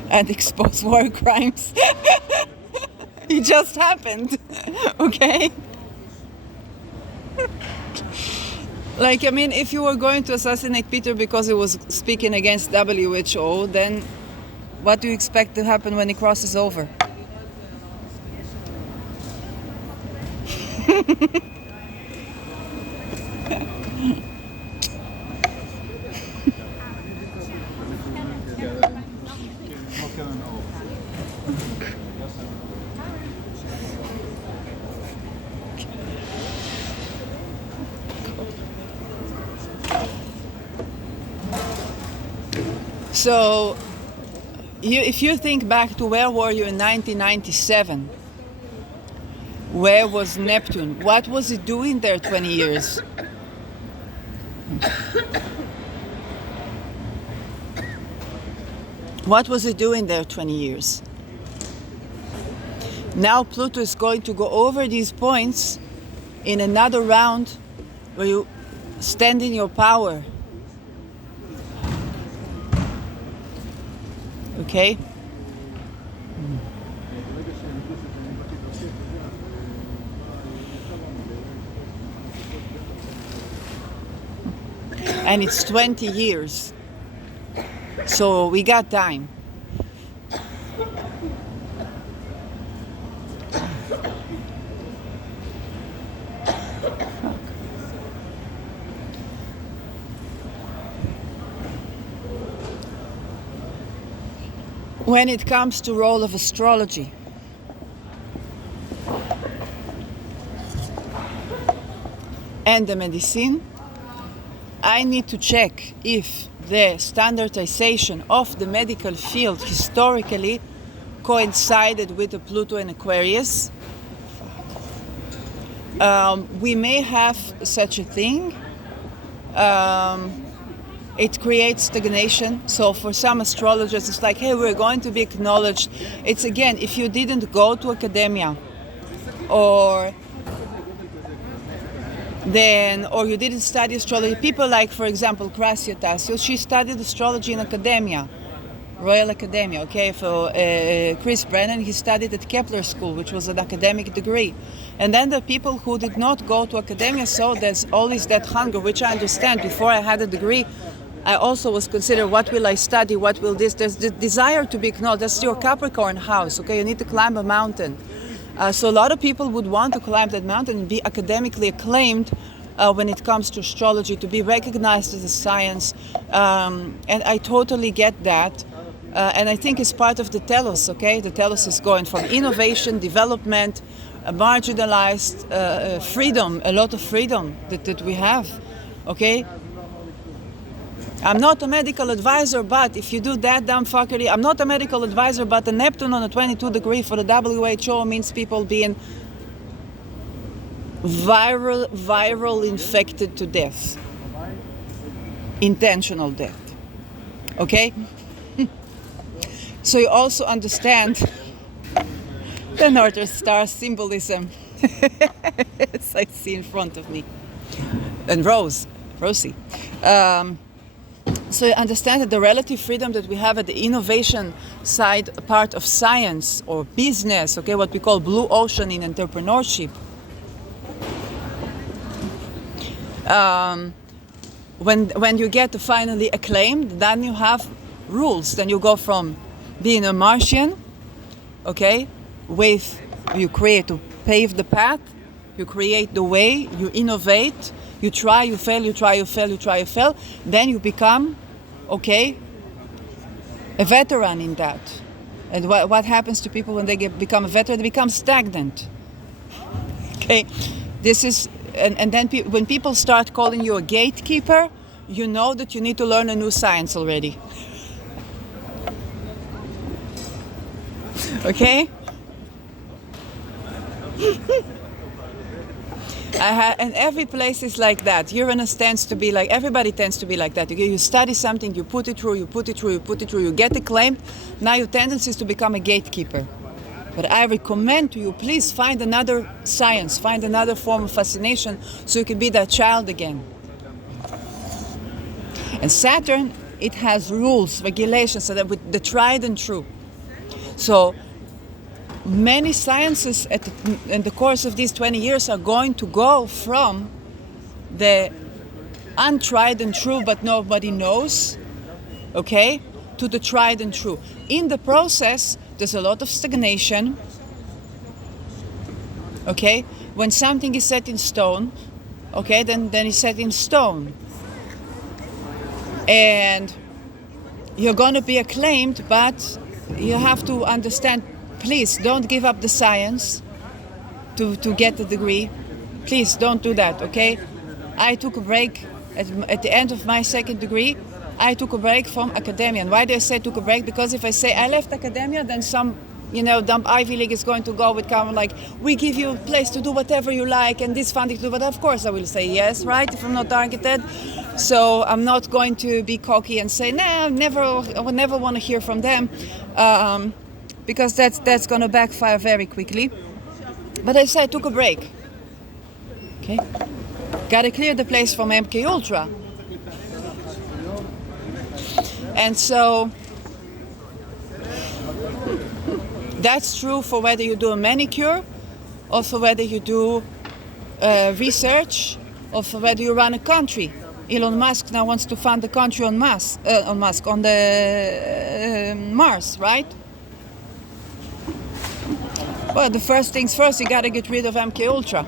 And expose war crimes. It just happened. Okay? Like, I mean, if you were going to assassinate Peter because he was speaking against WHO, then what do you expect to happen when he crosses over? So, if you think back to where were you in 1997, where was Neptune? What was it doing there 20 years? What was it doing there 20 years? Now Pluto is going to go over these points in another round where you stand in your power. Okay? And it's 20 years. So we got time. When it comes to role of astrology, and the medicine, I need to check if the standardization of the medical field historically coincided with the Pluto and Aquarius. We may have such a thing. It creates stagnation. So for some astrologers, it's like, hey, we're going to be acknowledged. It's again, if you didn't go to academia, or you didn't study astrology. People like, for example, Gracia Tassio, she studied astrology in academia, Royal Academia, okay? For Chris Brennan, he studied at Kepler School, which was an academic degree. And then the people who did not go to academia, so there's always that hunger, which I understand. Before I had a degree, I also was considered, what will I study, what will this? There's the desire to be acknowledged. That's your Capricorn house, okay? You need to climb a mountain. So a lot of people would want to climb that mountain and be academically acclaimed when it comes to astrology, to be recognized as a science. And I totally get that. And I think it's part of the telos, okay? The telos is going from innovation, development, marginalized, freedom, a lot of freedom that we have, okay? I'm not a medical advisor, but if you do that dumb fuckery, I'm not a medical advisor, but a Neptune on a 22 degree for the WHO means people being viral infected to death. Intentional death. Okay? So you also understand the Northern Star symbolism. As I see in front of me. And Rosie. So you understand that the relative freedom that we have at the innovation side, part of science or business, okay, what we call blue ocean in entrepreneurship. When you get finally acclaimed, then you have rules. Then you go from being a Martian, okay, you create to pave the path, you create the way, you innovate. You try, you fail, you try, you fail, you try, you fail. Then you become, okay, a veteran in that. And what happens to people when they become a veteran? They become stagnant. Okay, this is, and then when people start calling you a gatekeeper, you know that you need to learn a new science already. Okay? And every place is like that. Uranus tends to be like, everybody tends to be like that. You study something, you put it through, you get acclaimed. Now your tendency is to become a gatekeeper. But I recommend to you, please find another science, find another form of fascination so you can be that child again. And Saturn, it has rules, regulations, so that with the tried and true. So many sciences in the course of these 20 years are going to go from the untried and true but nobody knows, okay, to the tried and true. In the process, there's a lot of stagnation, okay? When something is set in stone, okay, then it's set in stone. And you're going to be acclaimed, but you have to understand, please don't give up the science to get the degree. Please don't do that, okay? I took a break at the end of my second degree. I took a break from academia. And why do I say took a break? Because if I say I left academia, then some, dumb Ivy League is going to go with comment like, we give you a place to do whatever you like and this funding to do, but of course I will say yes, right? If I'm not targeted. So I'm not going to be cocky and say, I would never want to hear from them, because that's going to backfire very quickly. But I say I took a break. Okay? Got to clear the place from MK Ultra. And so that's true for whether you do a manicure or for whether you do research or for whether you run a country. Elon Musk now wants to fund the country on the Mars, right? Well, the first things first, you got to get rid of MK Ultra.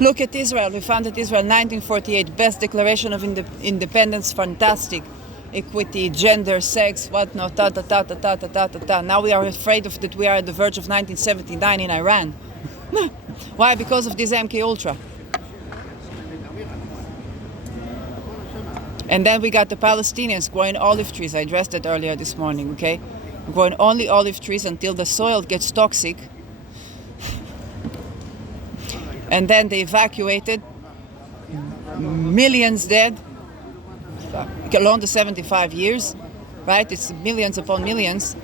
Look at Israel. We founded Israel 1948. Best declaration of independence. Fantastic. Equity, gender, sex, whatnot. Now we are afraid of that we are at the verge of 1979 in Iran. Why? Because of this MK Ultra. And then we got the Palestinians growing olive trees. I addressed that earlier this morning, okay? Growing only olive trees until the soil gets toxic. And then they evacuated, millions dead, along the 75 years, right? It's millions upon millions.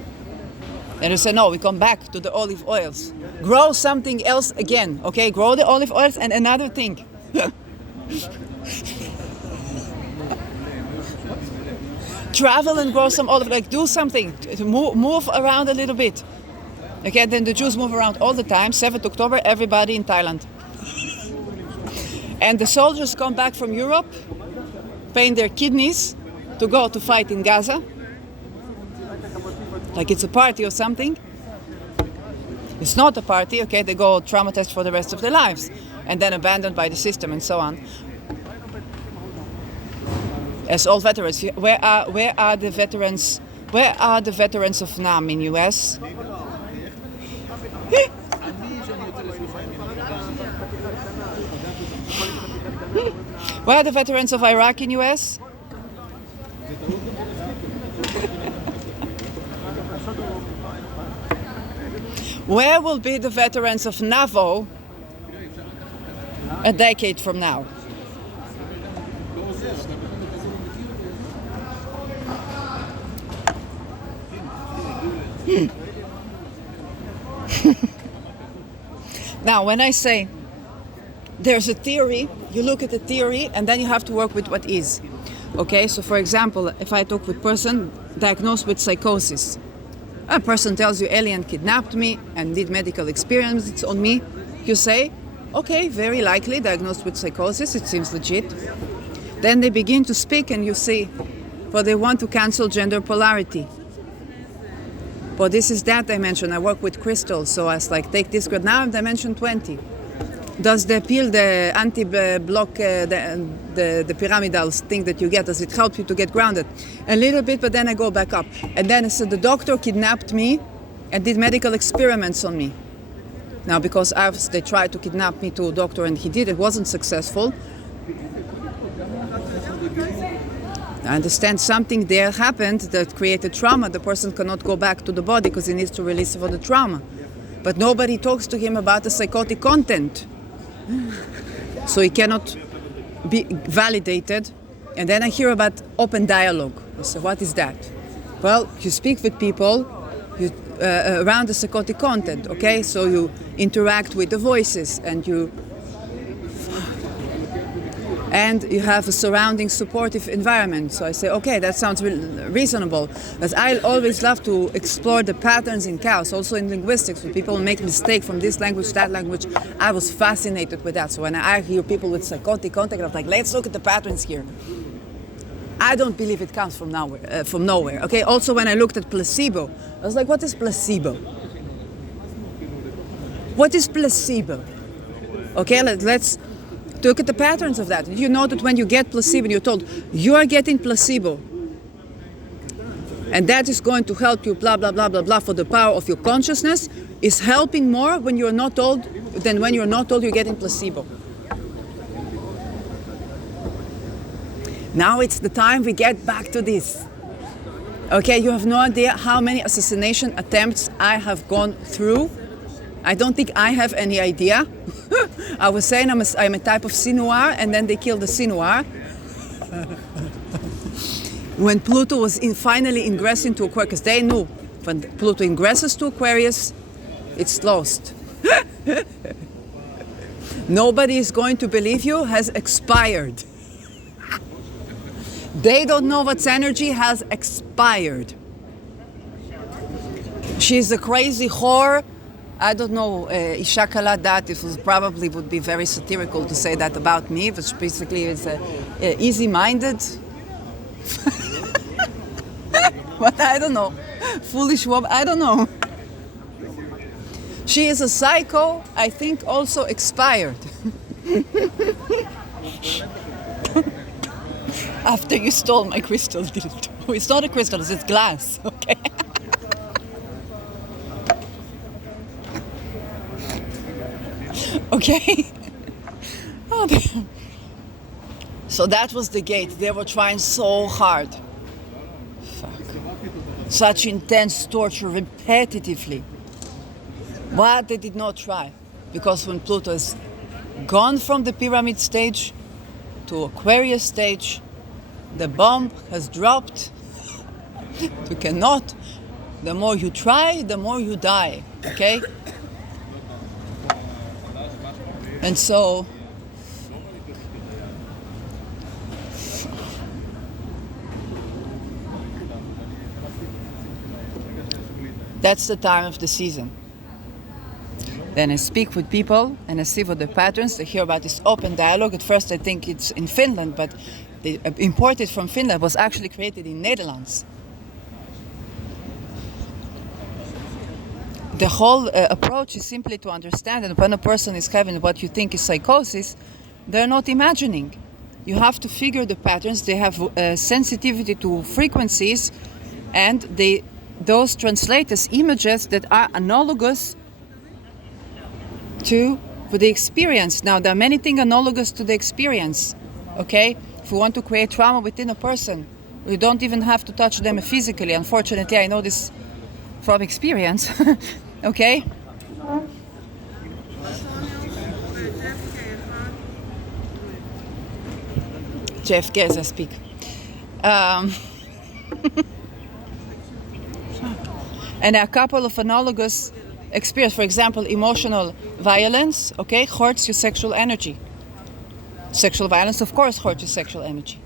And they said, no, we come back to the olive oils. Grow something else again, okay? Grow the olive oils and another thing. Travel and grow some olive, do something, to move around a little bit. Okay, then the Jews move around all the time. 7th October, everybody in Thailand. And the soldiers come back from Europe, paying their kidneys to go to fight in Gaza. Like it's a party or something. It's not a party, okay? They go traumatized for the rest of their lives and then abandoned by the system and so on. As all veterans, where are the veterans? Where are the veterans of Nam in US? Where are the veterans of Iraq in US? Where will be the veterans of NAVO a decade from now? Now, when I say there's a theory, you look at the theory and then you have to work with what is. Okay, so for example, if I talk with a person diagnosed with psychosis, a person tells you alien kidnapped me and did medical experiments on me, you say, okay, very likely diagnosed with psychosis, it seems legit. Then they begin to speak and you see, well, they want to cancel gender polarity. Well, this is that dimension. I work with crystals, so I was like, take this grade. Now I'm dimension 20. Does the pill, the anti-block, the pyramidal thing that you get, does it help you to get grounded? A little bit, but then I go back up. And then I said, the doctor kidnapped me and did medical experiments on me. Now, because they tried to kidnap me to a doctor and he did, it wasn't successful. I understand something there happened that created trauma. The person cannot go back to the body because he needs to release for the trauma. But nobody talks to him about the psychotic content. So he cannot be validated. And then I hear about open dialogue. I say, what is that? Well, you speak with people around the psychotic content, okay? So you interact with the voices and you have a surrounding supportive environment. So I say, okay, that sounds reasonable. But I always love to explore the patterns in chaos, also in linguistics, when people make mistakes from this language, that language. I was fascinated with that. So when I hear people with psychotic content, I'm like, let's look at the patterns here. I don't believe it comes from nowhere. Okay. Also, when I looked at placebo, I was like, what is placebo? What is placebo? Okay, let's look at the patterns of that. You know that when you get placebo, you're told you are getting placebo, and that is going to help you. Blah blah blah blah blah. For the power of your consciousness is helping more when you're not told than when you're not told you're getting placebo. Now it's the time we get back to this. Okay, you have no idea how many assassination attempts I have gone through. I don't think I have any idea. I was saying I'm a type of Sinuar, and then they killed the Sinuar. When Pluto was finally ingressing to Aquarius, because they knew when Pluto ingresses to Aquarius, it's lost. Nobody is going to believe you has expired. They don't know what's energy has expired. She's a crazy whore. I don't know, Ishakala, that it was probably would be very satirical to say that about me, which basically is easy-minded. But I don't know. Foolish woman, I don't know. She is a psycho, I think also expired. After you stole my crystal dildo. It's not a crystal, it's glass, okay? Okay? Oh, so that was the gate. They were trying so hard. Fuck. Such intense torture repetitively. But they did not try. Because when Pluto is gone from the pyramid stage to Aquarius stage, the bomb has dropped. You cannot. The more you try, the more you die. Okay? And so that's the time of the season. Then I speak with people and I see what the patterns. I hear about this open dialogue. At first I think it's in Finland, but they imported from Finland, was actually created in Netherlands. The whole approach is simply to understand that when a person is having what you think is psychosis, they're not imagining. You have to figure the patterns. They have sensitivity to frequencies, and those translate as images that are analogous to the experience. Now, there are many things analogous to the experience, okay? If you want to create trauma within a person, you don't even have to touch them physically. Unfortunately, I know this from experience. Okay? JFK as I speak. And a couple of analogous experience. For example, emotional violence, okay, hurts your sexual energy. Sexual violence, of course, hurts your sexual energy.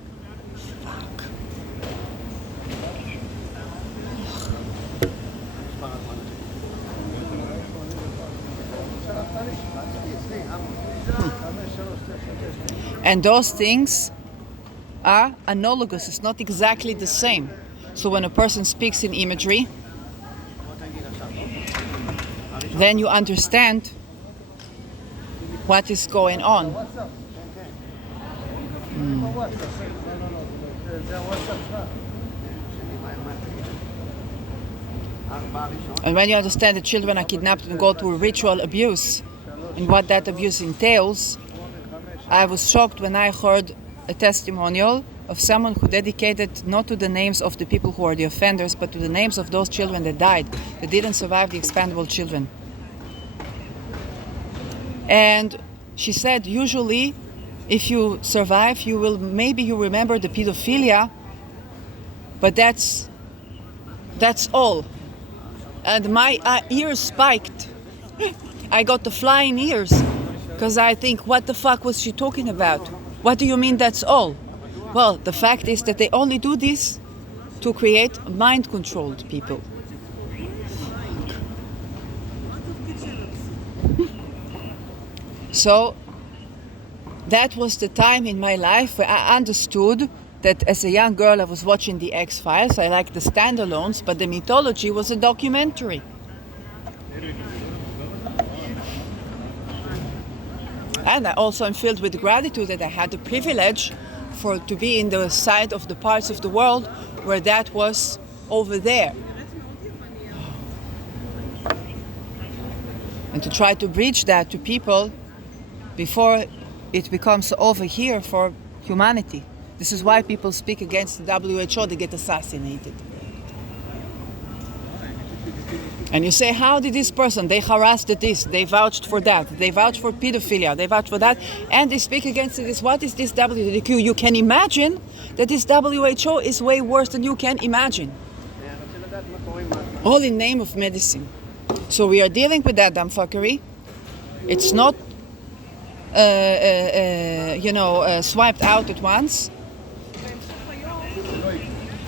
And those things are analogous. It's not exactly the same. So when a person speaks in imagery, then you understand what is going on. And when you understand that children are kidnapped and go through ritual abuse and what that abuse entails, I was shocked when I heard a testimonial of someone who dedicated not to the names of the people who are the offenders, but to the names of those children that died, that didn't survive the expendable children. And she said, usually, if you survive, maybe you remember the pedophilia, but that's That's all. And my ears spiked. I got the flying ears because I think, what the fuck was she talking about? What do you mean that's all? Well, the fact is that they only do this to create mind-controlled people. So that was the time in my life where I understood that as a young girl I was watching the X-Files. I liked the standalones, but the mythology was a documentary. And I also am filled with gratitude that I had the privilege to be in the side of the parts of the world where that was over there. And to try to bridge that to people before it becomes over here for humanity. This is why people speak against the WHO, they get assassinated. And you say, how did this person, they harassed this, they vouched for that, they vouched for pedophilia, they vouched for that, and they speak against this. What is this WHO? You can imagine that this WHO is way worse than you can imagine. All in name of medicine. So we are dealing with that dumbfuckery. It's not, swiped out at once.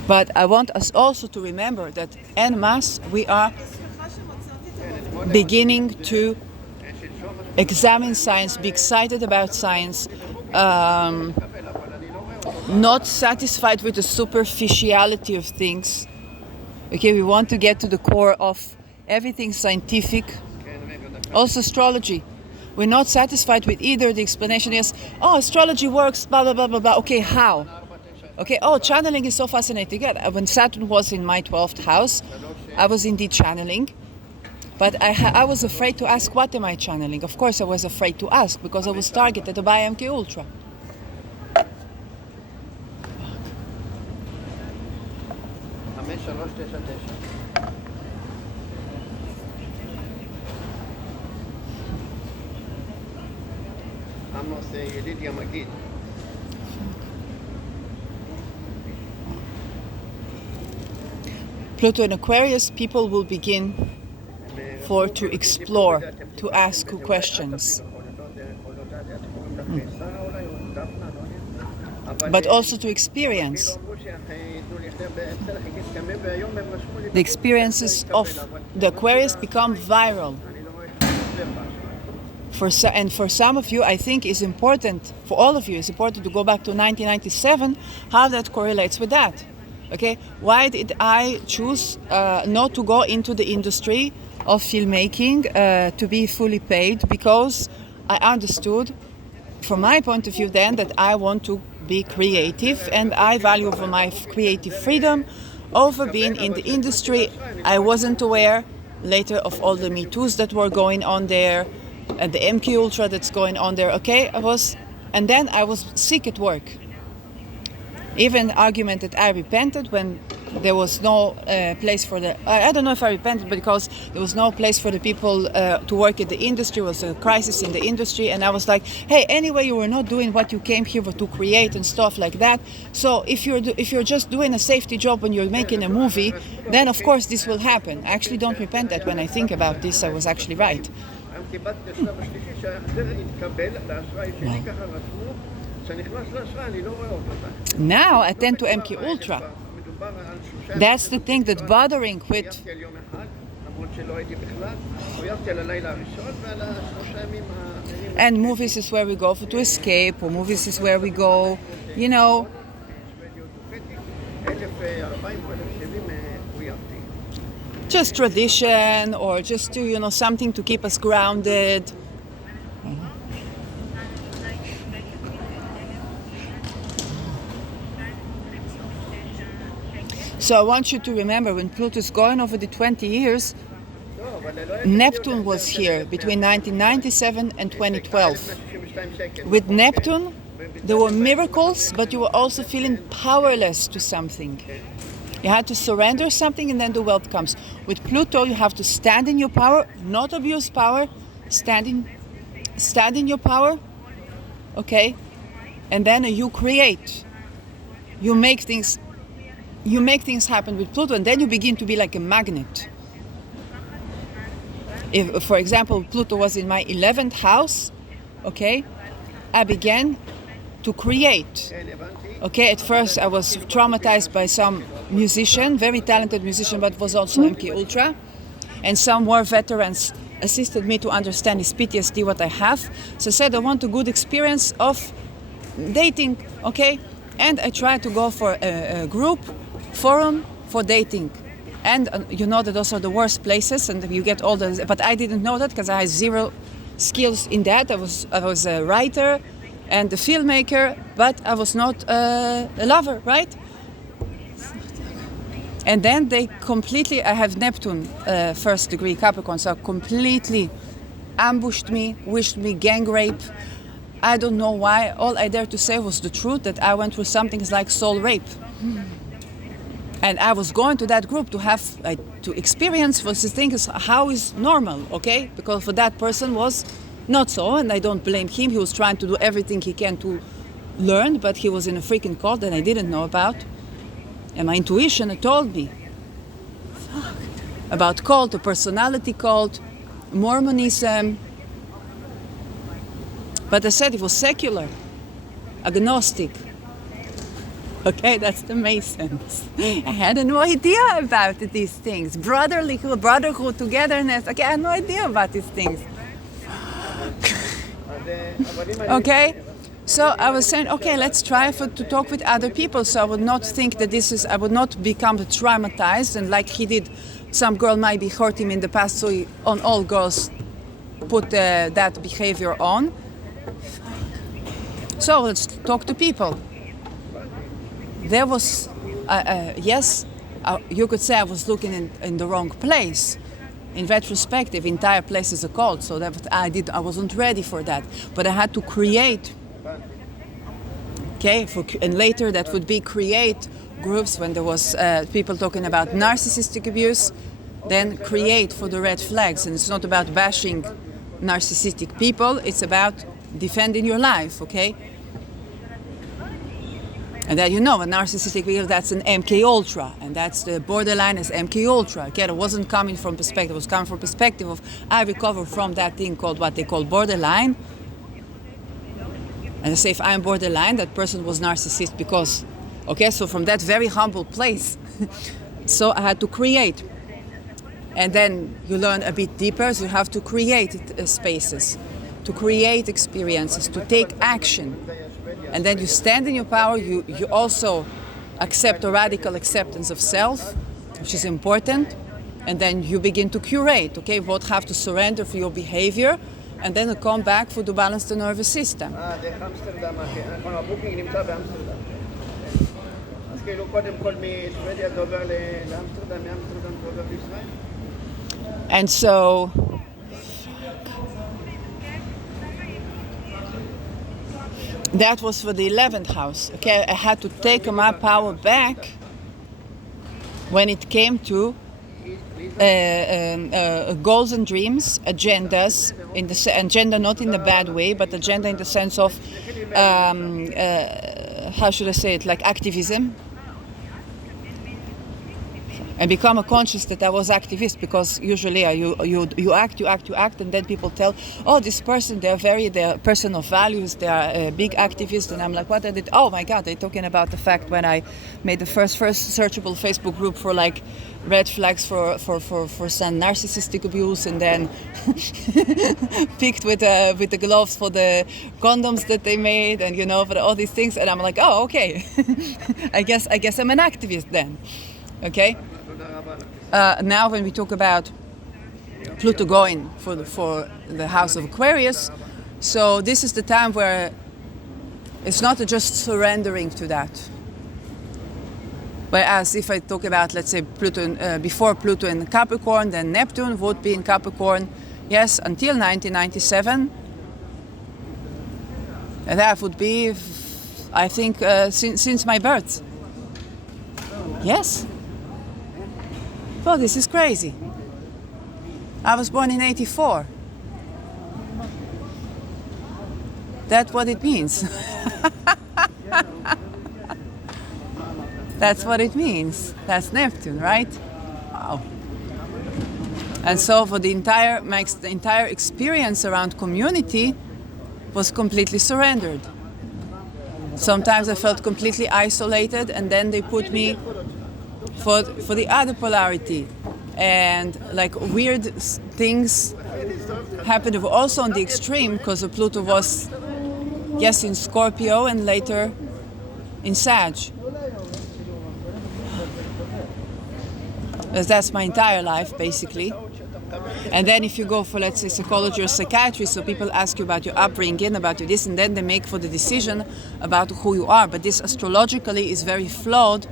But I want us also to remember that en masse we are beginning to examine science, be excited about science, not satisfied with the superficiality of things. Okay, we want to get to the core of everything scientific. Also astrology. We're not satisfied with either the explanation is, oh, astrology works, blah, blah, blah, blah, blah. Okay, how? Okay, oh, channeling is so fascinating. Yeah, when Saturn was in my 12th house, I was indeed channeling. But I was afraid to ask, what am I channeling? Of course I was afraid to ask because I was targeted by MK Ultra. Pluto in Aquarius, people will begin to explore, to ask questions. But also to experience. The experiences of the Aquarius become viral. For some of you, I think is important, for all of you, it's important to go back to 1997, how that correlates with that. Okay, why did I choose not to go into the industry of filmmaking to be fully paid? Because I understood, from my point of view then, that I want to be creative and I value for my creative freedom over being in the industry. I wasn't aware later of all the Me Too's that were going on there and the MK Ultra that's going on there. Okay, and then I was sick at work. Even argument that I repented when there was no place for the, I don't know if I repented, but because there was no place for the people to work in the industry, was a crisis in the industry, and I was like, hey, anyway, you were not doing what you came here to create and stuff like that. So if you're just doing a safety job when you're making a movie, then of course this will happen. I actually don't repent that. When I think about this, I was actually right. Now I tend to MK Ultra. That's the thing that's bothering with. And movies is where we go to escape, or movies is where we go, just tradition, or just to, something to keep us grounded. So I want you to remember, when Pluto is going over the 20 years, Neptune was here between 1997 and 2012. With Neptune, there were miracles, but you were also feeling powerless to something. You had to surrender something and then the wealth comes. With Pluto, you have to stand in your power, not abuse power, stand in your power, okay? And then you create. You make things you make things happen with Pluto, and then you begin to be like a magnet. If, for example, Pluto was in my 11th house, okay, I began to create. Okay, at first I was traumatized by some musician, very talented musician, but was also MK Ultra, and some war veterans assisted me to understand his PTSD, what I have. So I said I want a good experience of dating, okay, and I tried to go for a group forum for dating. And you know that those are the worst places, and you get all the. But I didn't know that because I had zero skills in that. I was a writer and a filmmaker, but I was not a lover, right? And then they completely. I have Neptune, first degree Capricorn, so completely ambushed me, wished me gang rape. I don't know why. All I dared to say was the truth, that I went through something like soul rape. And I was going to that group to have, to experience what this thing is, how is normal, okay? Because for that person was not so, and I don't blame him. He was trying to do everything he can to learn, but he was in a freaking cult that I didn't know about. And my intuition had told me about cult, a personality cult, Mormonism. But I said it was secular, agnostic. Okay, that's the Masons. I had no idea about these things. Brotherhood, togetherness. Okay, I had no idea about these things. Okay, so I was saying, okay, let's try to talk with other people, so I would not think that I would not become traumatized, and like he did, some girl might be hurt him in the past, so he, on all girls, put that behavior on. So let's talk to people. There was, yes, you could say I was looking in the wrong place. In retrospective, entire place is a cult, so that I wasn't ready for that. But I had to create, okay, and later that would be create groups when there was people talking about narcissistic abuse, then create for the red flags. And it's not about bashing narcissistic people, it's about defending your life, okay? And that, you know, a narcissistic behavior, that's an MK Ultra, and that's the borderline is MK Ultra. Okay, it wasn't coming from perspective, it was coming from perspective of I recover from that thing called what they call borderline. And I say if I'm borderline, that person was narcissist because, okay, so from that very humble place, so I had to create. And then you learn a bit deeper, so you have to create spaces, to create experiences, to take action. And then you stand in your power, you also accept a radical acceptance of self, which is important. And then you begin to curate, okay? Both have to surrender for your behavior, and then come back for to balance the nervous system. And so, that was for the 11th house. Okay, I had to take my power back when it came to goals and dreams, agendas, in the agenda not in a bad way, but agenda in the sense of, how should I say it, like activism. And become a conscious that I was activist, because usually you act, and then people tell, oh, this person, they're a person of values, they are a big activist, and I'm like, what are they? Oh my God, they're talking about the fact when I made the first searchable Facebook group for like red flags for some narcissistic abuse, and then picked with the gloves for the condoms that they made, and you know, for all these things, and I'm like, oh, okay, I guess I'm an activist then, okay. Now when we talk about Pluto going for the house of Aquarius, so this is the time where it's not just surrendering to that. Whereas if I talk about, let's say, Pluto, before Pluto in Capricorn, then Neptune would be in Capricorn, yes, until 1997. And that would be, I think, since my birth. Yes. Well, this is crazy. I was born in 84. That's what it means. That's what it means. That's Neptune, right? Wow. And so for the entire experience around community was completely surrendered. Sometimes I felt completely isolated, and then they put me for the other polarity, and like weird things happened also on the extreme, because Pluto was, yes, in Scorpio and later in Sag. That's my entire life, basically. And then if you go for, let's say, psychology or psychiatry, so people ask you about your upbringing, about your this, and then they make for the decision about who you are. But this astrologically is very flawed,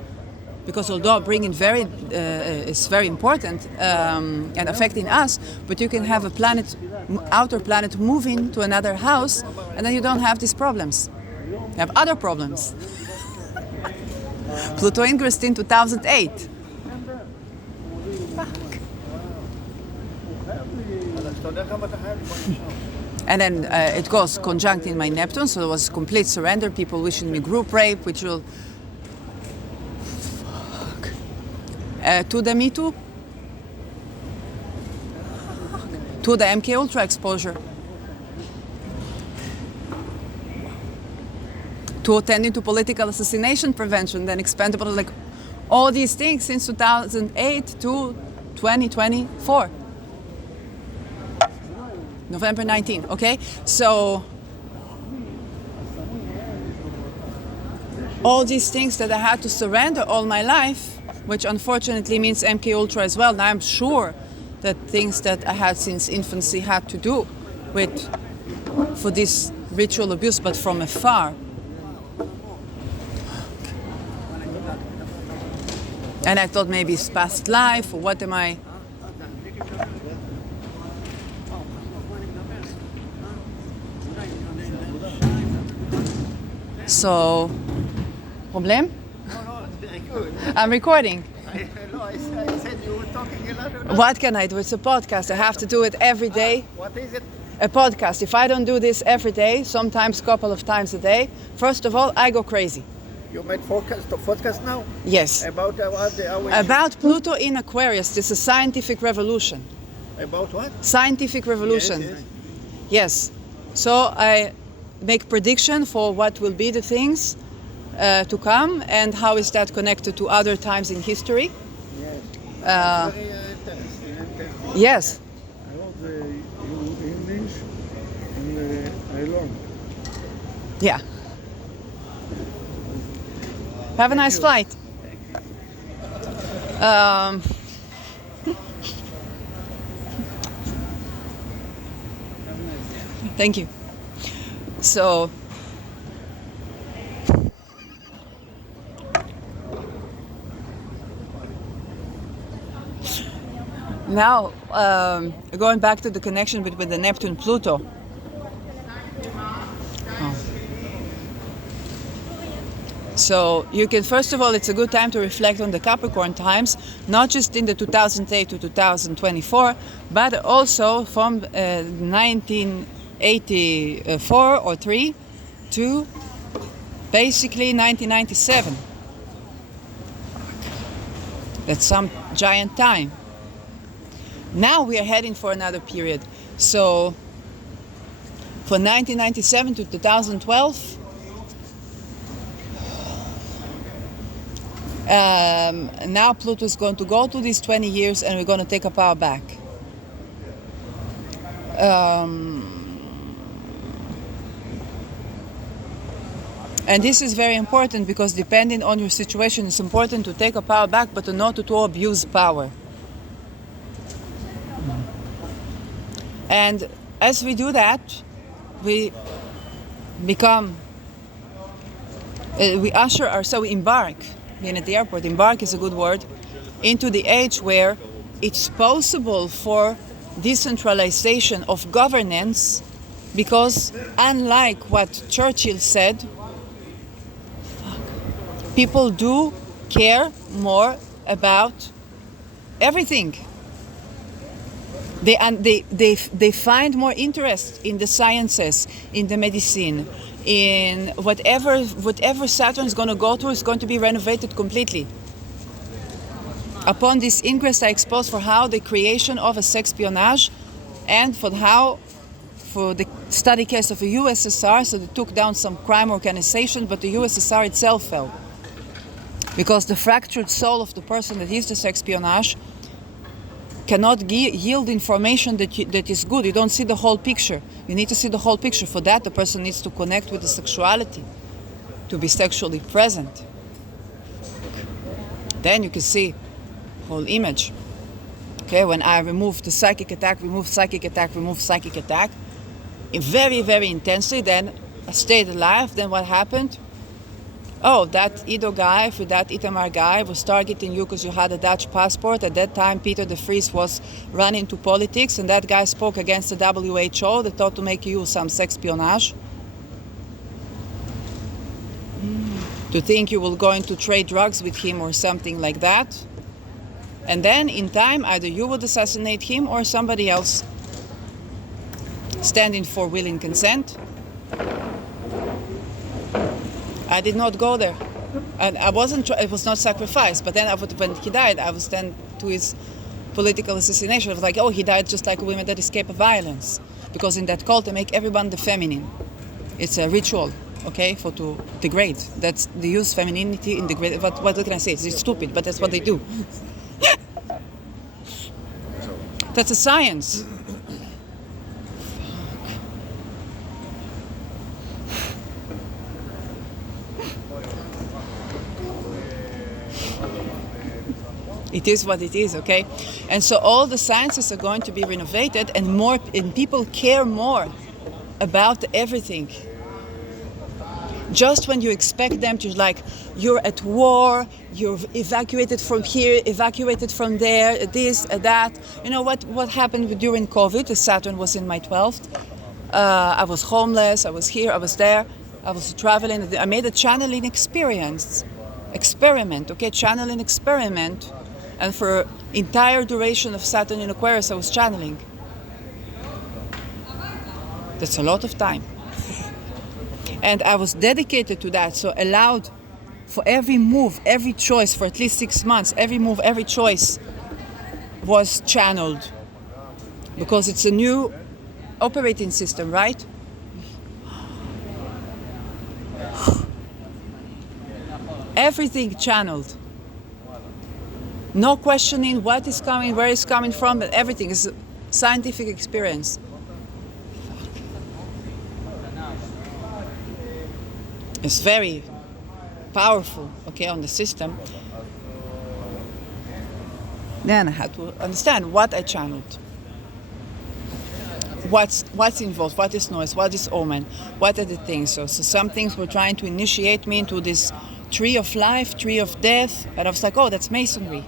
because although upbringing is very important and affecting us, but you can have a planet, outer planet, moving to another house, and then you don't have these problems. You have other problems. Pluto ingressed in 2008. And then it goes conjunct in my Neptune, so it was complete surrender. People wishing me group rape, which will... to the Me Too. To the MK Ultra exposure. To attending to political assassination prevention, then expandable, like all these things since 2008 to 2024. November 19, okay? So, all these things that I had to surrender all my life, which unfortunately means MK Ultra as well. Now I'm sure that things that I had since infancy had to do with, for this ritual abuse, but from afar. And I thought maybe it's past life, or what am I? So, problem? No, it's very good. I'm recording. I said you were talking a lot. What can I do? It's a podcast. I have to do it every day. What is it? A podcast. If I don't do this every day, sometimes a couple of times a day, first of all, I go crazy. You made podcast now? Yes. About About Pluto in Aquarius. This is a scientific revolution. About what? Scientific revolution. Yes. Yes. So I make prediction for what will be the things to come, and how is that connected to other times in history. Yes. Very interesting. Yes. I wrote you English and I learned. Yeah. Have a nice flight. Thank you. So, now going back to the connection between the Neptune Pluto. So you can, first of all, it's a good time to reflect on the Capricorn times, not just in the 2008 to 2024, but also from 1984 or 3 to basically 1997. That's some giant time. Now we are heading for another period. So for 1997 to 2012, now Pluto is going to go to these 20 years, and we're going to take our power back. And this is very important, because depending on your situation, it's important to take our power back, but not to abuse power. And as we do that, we become, we usher ourselves, we embark. Being at the airport, embark is a good word, into the age where it's possible for decentralization of governance, because unlike what Churchill said, people do care more about everything. They find more interest in the sciences, in the medicine, in whatever Saturn is going to go through is going to be renovated completely. Upon this ingress, I exposed for how the creation of a sexpionage and for the study case of a USSR, so they took down some crime organization, but the USSR itself fell. Because the fractured soul of the person that is the sexpionage cannot yield information that is good. You don't see the whole picture. You need to see the whole picture. For that, the person needs to connect with the sexuality, to be sexually present. Then you can see whole image. Okay, when I removed the psychic attack, very, very intensely, then I stayed alive. Then what happened? Oh, that Ido guy, for that Itamar guy, was targeting you because you had a Dutch passport. At that time, Peter de Vries was running to politics, and that guy spoke against the WHO. They thought to make you some sexpionage. To think you will go into trade drugs with him or something like that. And then, in time, either you would assassinate him or somebody else standing for will and consent. I did not go there, and I wasn't. It was not sacrifice. But then, when he died, I was then to his political assassination. I was like, oh, he died just like women that escape violence, because in that cult they make everyone the feminine. It's a ritual, okay, for to degrade. That's they use femininity in degrade. What can I say? It's stupid, but that's what they do. That's a science. It is what it is, okay? And so all the sciences are going to be renovated, and people care more about everything. Just when you expect them to, like, you're at war, you're evacuated from here, evacuated from there, this, that. You know what happened during COVID? Saturn was in my 12th. I was homeless, I was here, I was there, I was traveling. I made a channeling experiment, okay? Channeling experiment. And for entire duration of Saturn in Aquarius, I was channeling. That's a lot of time. And I was dedicated to that, so allowed for every move, every choice for at least 6 months, every move, every choice was channeled. Because it's a new operating system, right? Everything channeled. No questioning what is coming, where it's coming from, but everything is a scientific experience. It's very powerful, okay, on the system. Then I had to understand what I channeled. What's involved, what is noise, what is omen, what are the things. So some things were trying to initiate me into this tree of life, tree of death, and I was like, oh, that's masonry.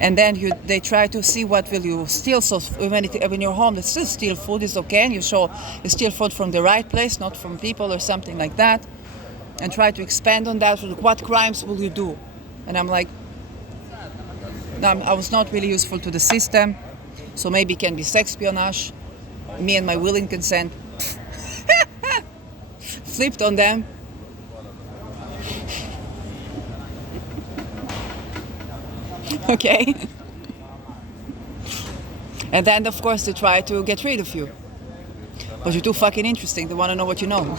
And then they try to see what will you steal. So when you're home, let's still steal food is okay, and you steal food from the right place, not from people or something like that, and try to expand on that. What crimes will you do? And I'm like, I was not really useful to the system, so maybe it can be sexpionage. Me and my will and consent flipped on them. Okay. And then, of course, they try to get rid of you. But you're too fucking interesting. They want to know what you know.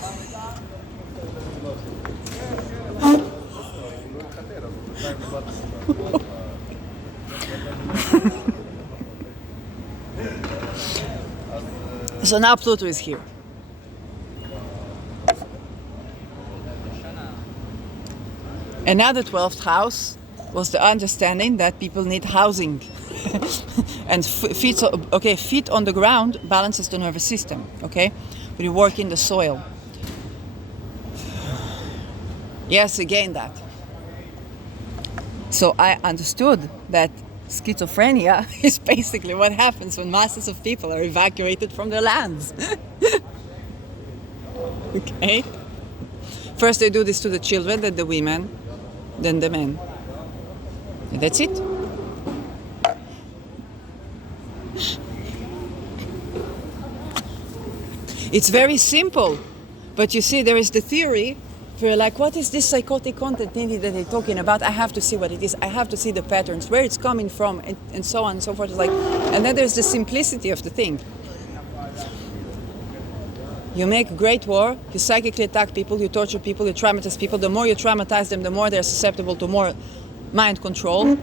So now Pluto is here. Another 12th house was the understanding that people need housing. And feet on the ground balances the nervous system, okay? But you work in the soil. Yes, again that. So I understood that schizophrenia is basically what happens when masses of people are evacuated from their lands. Okay? First they do this to the children, then the women, then the men. And that's it. It's very simple. But you see, there is the theory where like, what is this psychotic content needed that they're talking about? I have to see what it is. I have to see the patterns, where it's coming from, and so on and so forth. It's like, and then there's the simplicity of the thing. You make great war, you psychically attack people, you torture people, you traumatize people. The more you traumatize them, the more they're susceptible to more mind control.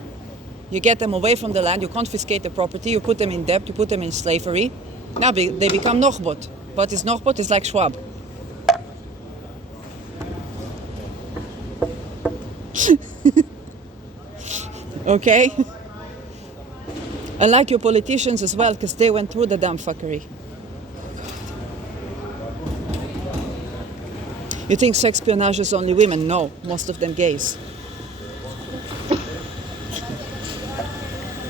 You get them away from the land, you confiscate the property, you put them in debt, you put them in slavery. Now they become Nochbot. What is Nochbot? It's like Schwab. Okay? I like your politicians as well, because they went through the damn fuckery. You think sex espionage is only women? No, most of them gays.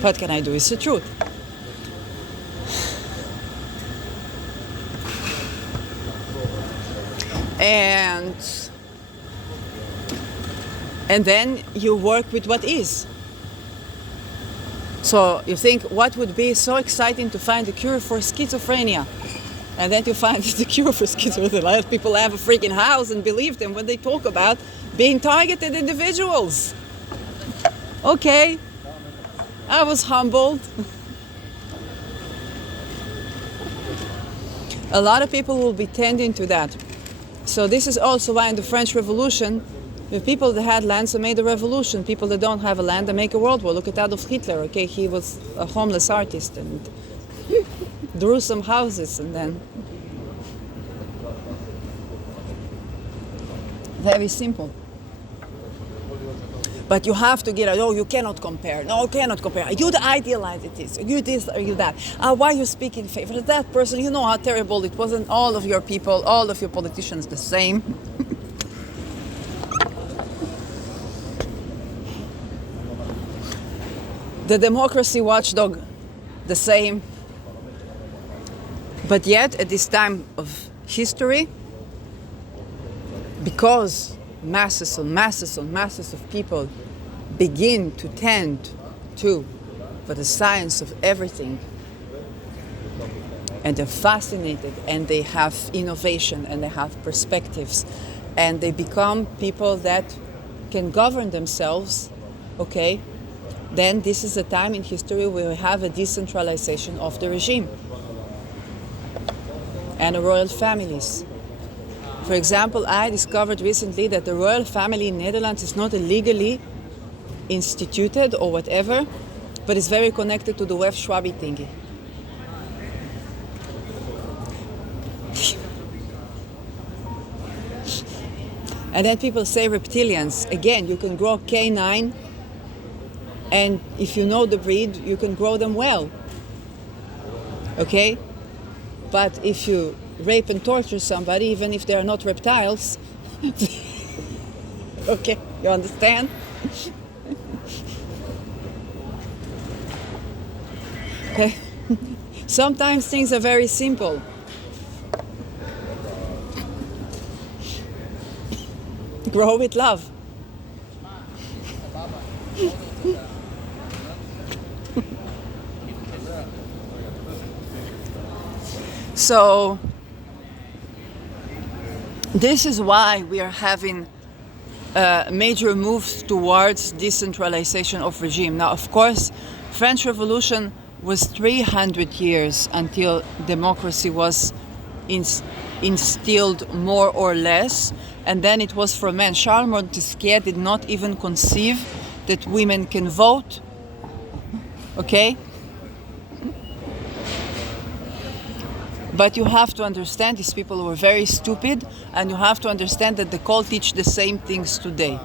What can I do? It's the truth. And then you work with what is. So you think, what would be so exciting to find a cure for schizophrenia? And then you find the cure for schizophrenia. A lot of people have a freaking house and believe them when they talk about being targeted individuals. Okay, I was humbled. A lot of people will be tending to that. So this is also why in the French Revolution, the people that had lands, they made a revolution. People that don't have a land, they make a world war. Look at Adolf Hitler, okay? He was a homeless artist and drew some houses, and then... Very simple. But you have to get out, oh, you cannot compare. No, you cannot compare. You idealize it is. You this or you that. Why you speak in favor of that person? You know how terrible it was, and all of your people, all of your politicians the same. The democracy watchdog, the same. But yet, at this time of history, because masses on masses on masses of people begin to tend to for the science of everything, and they're fascinated, and they have innovation, and they have perspectives, and they become people that can govern themselves, okay, then this is a time in history where we have a decentralization of the regime and the royal families. For example, I discovered recently that the royal family in Netherlands is not legally instituted or whatever, but it's very connected to the Wef Schwabi thingy. And then people say reptilians. Again, you can grow canine, and if you know the breed, you can grow them well. Okay? But if you rape and torture somebody, even if they are not reptiles, okay, you understand? Okay. Sometimes things are very simple. Grow with love. So this is why we are having major moves towards decentralization of regime. Now, of course, French Revolution was 300 years until democracy was instilled more or less, and then it was for men. Charles Montesquieu did not even conceive that women can vote, okay? But you have to understand, these people were very stupid, and you have to understand that the cult teach the same things today.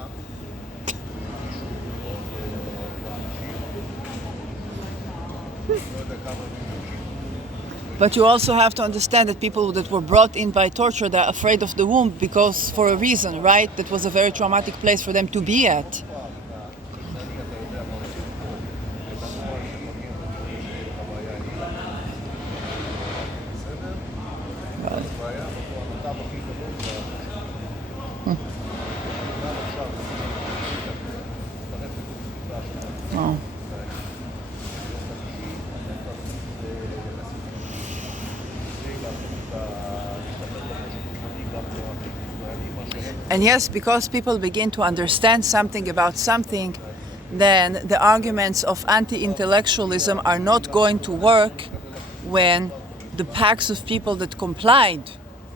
But you also have to understand that people that were brought in by torture, they're afraid of the womb because for a reason, right? That was a very traumatic place for them to be at. Oh. And yes, because people begin to understand something about something, then the arguments of anti-intellectualism are not going to work when the packs of people that complied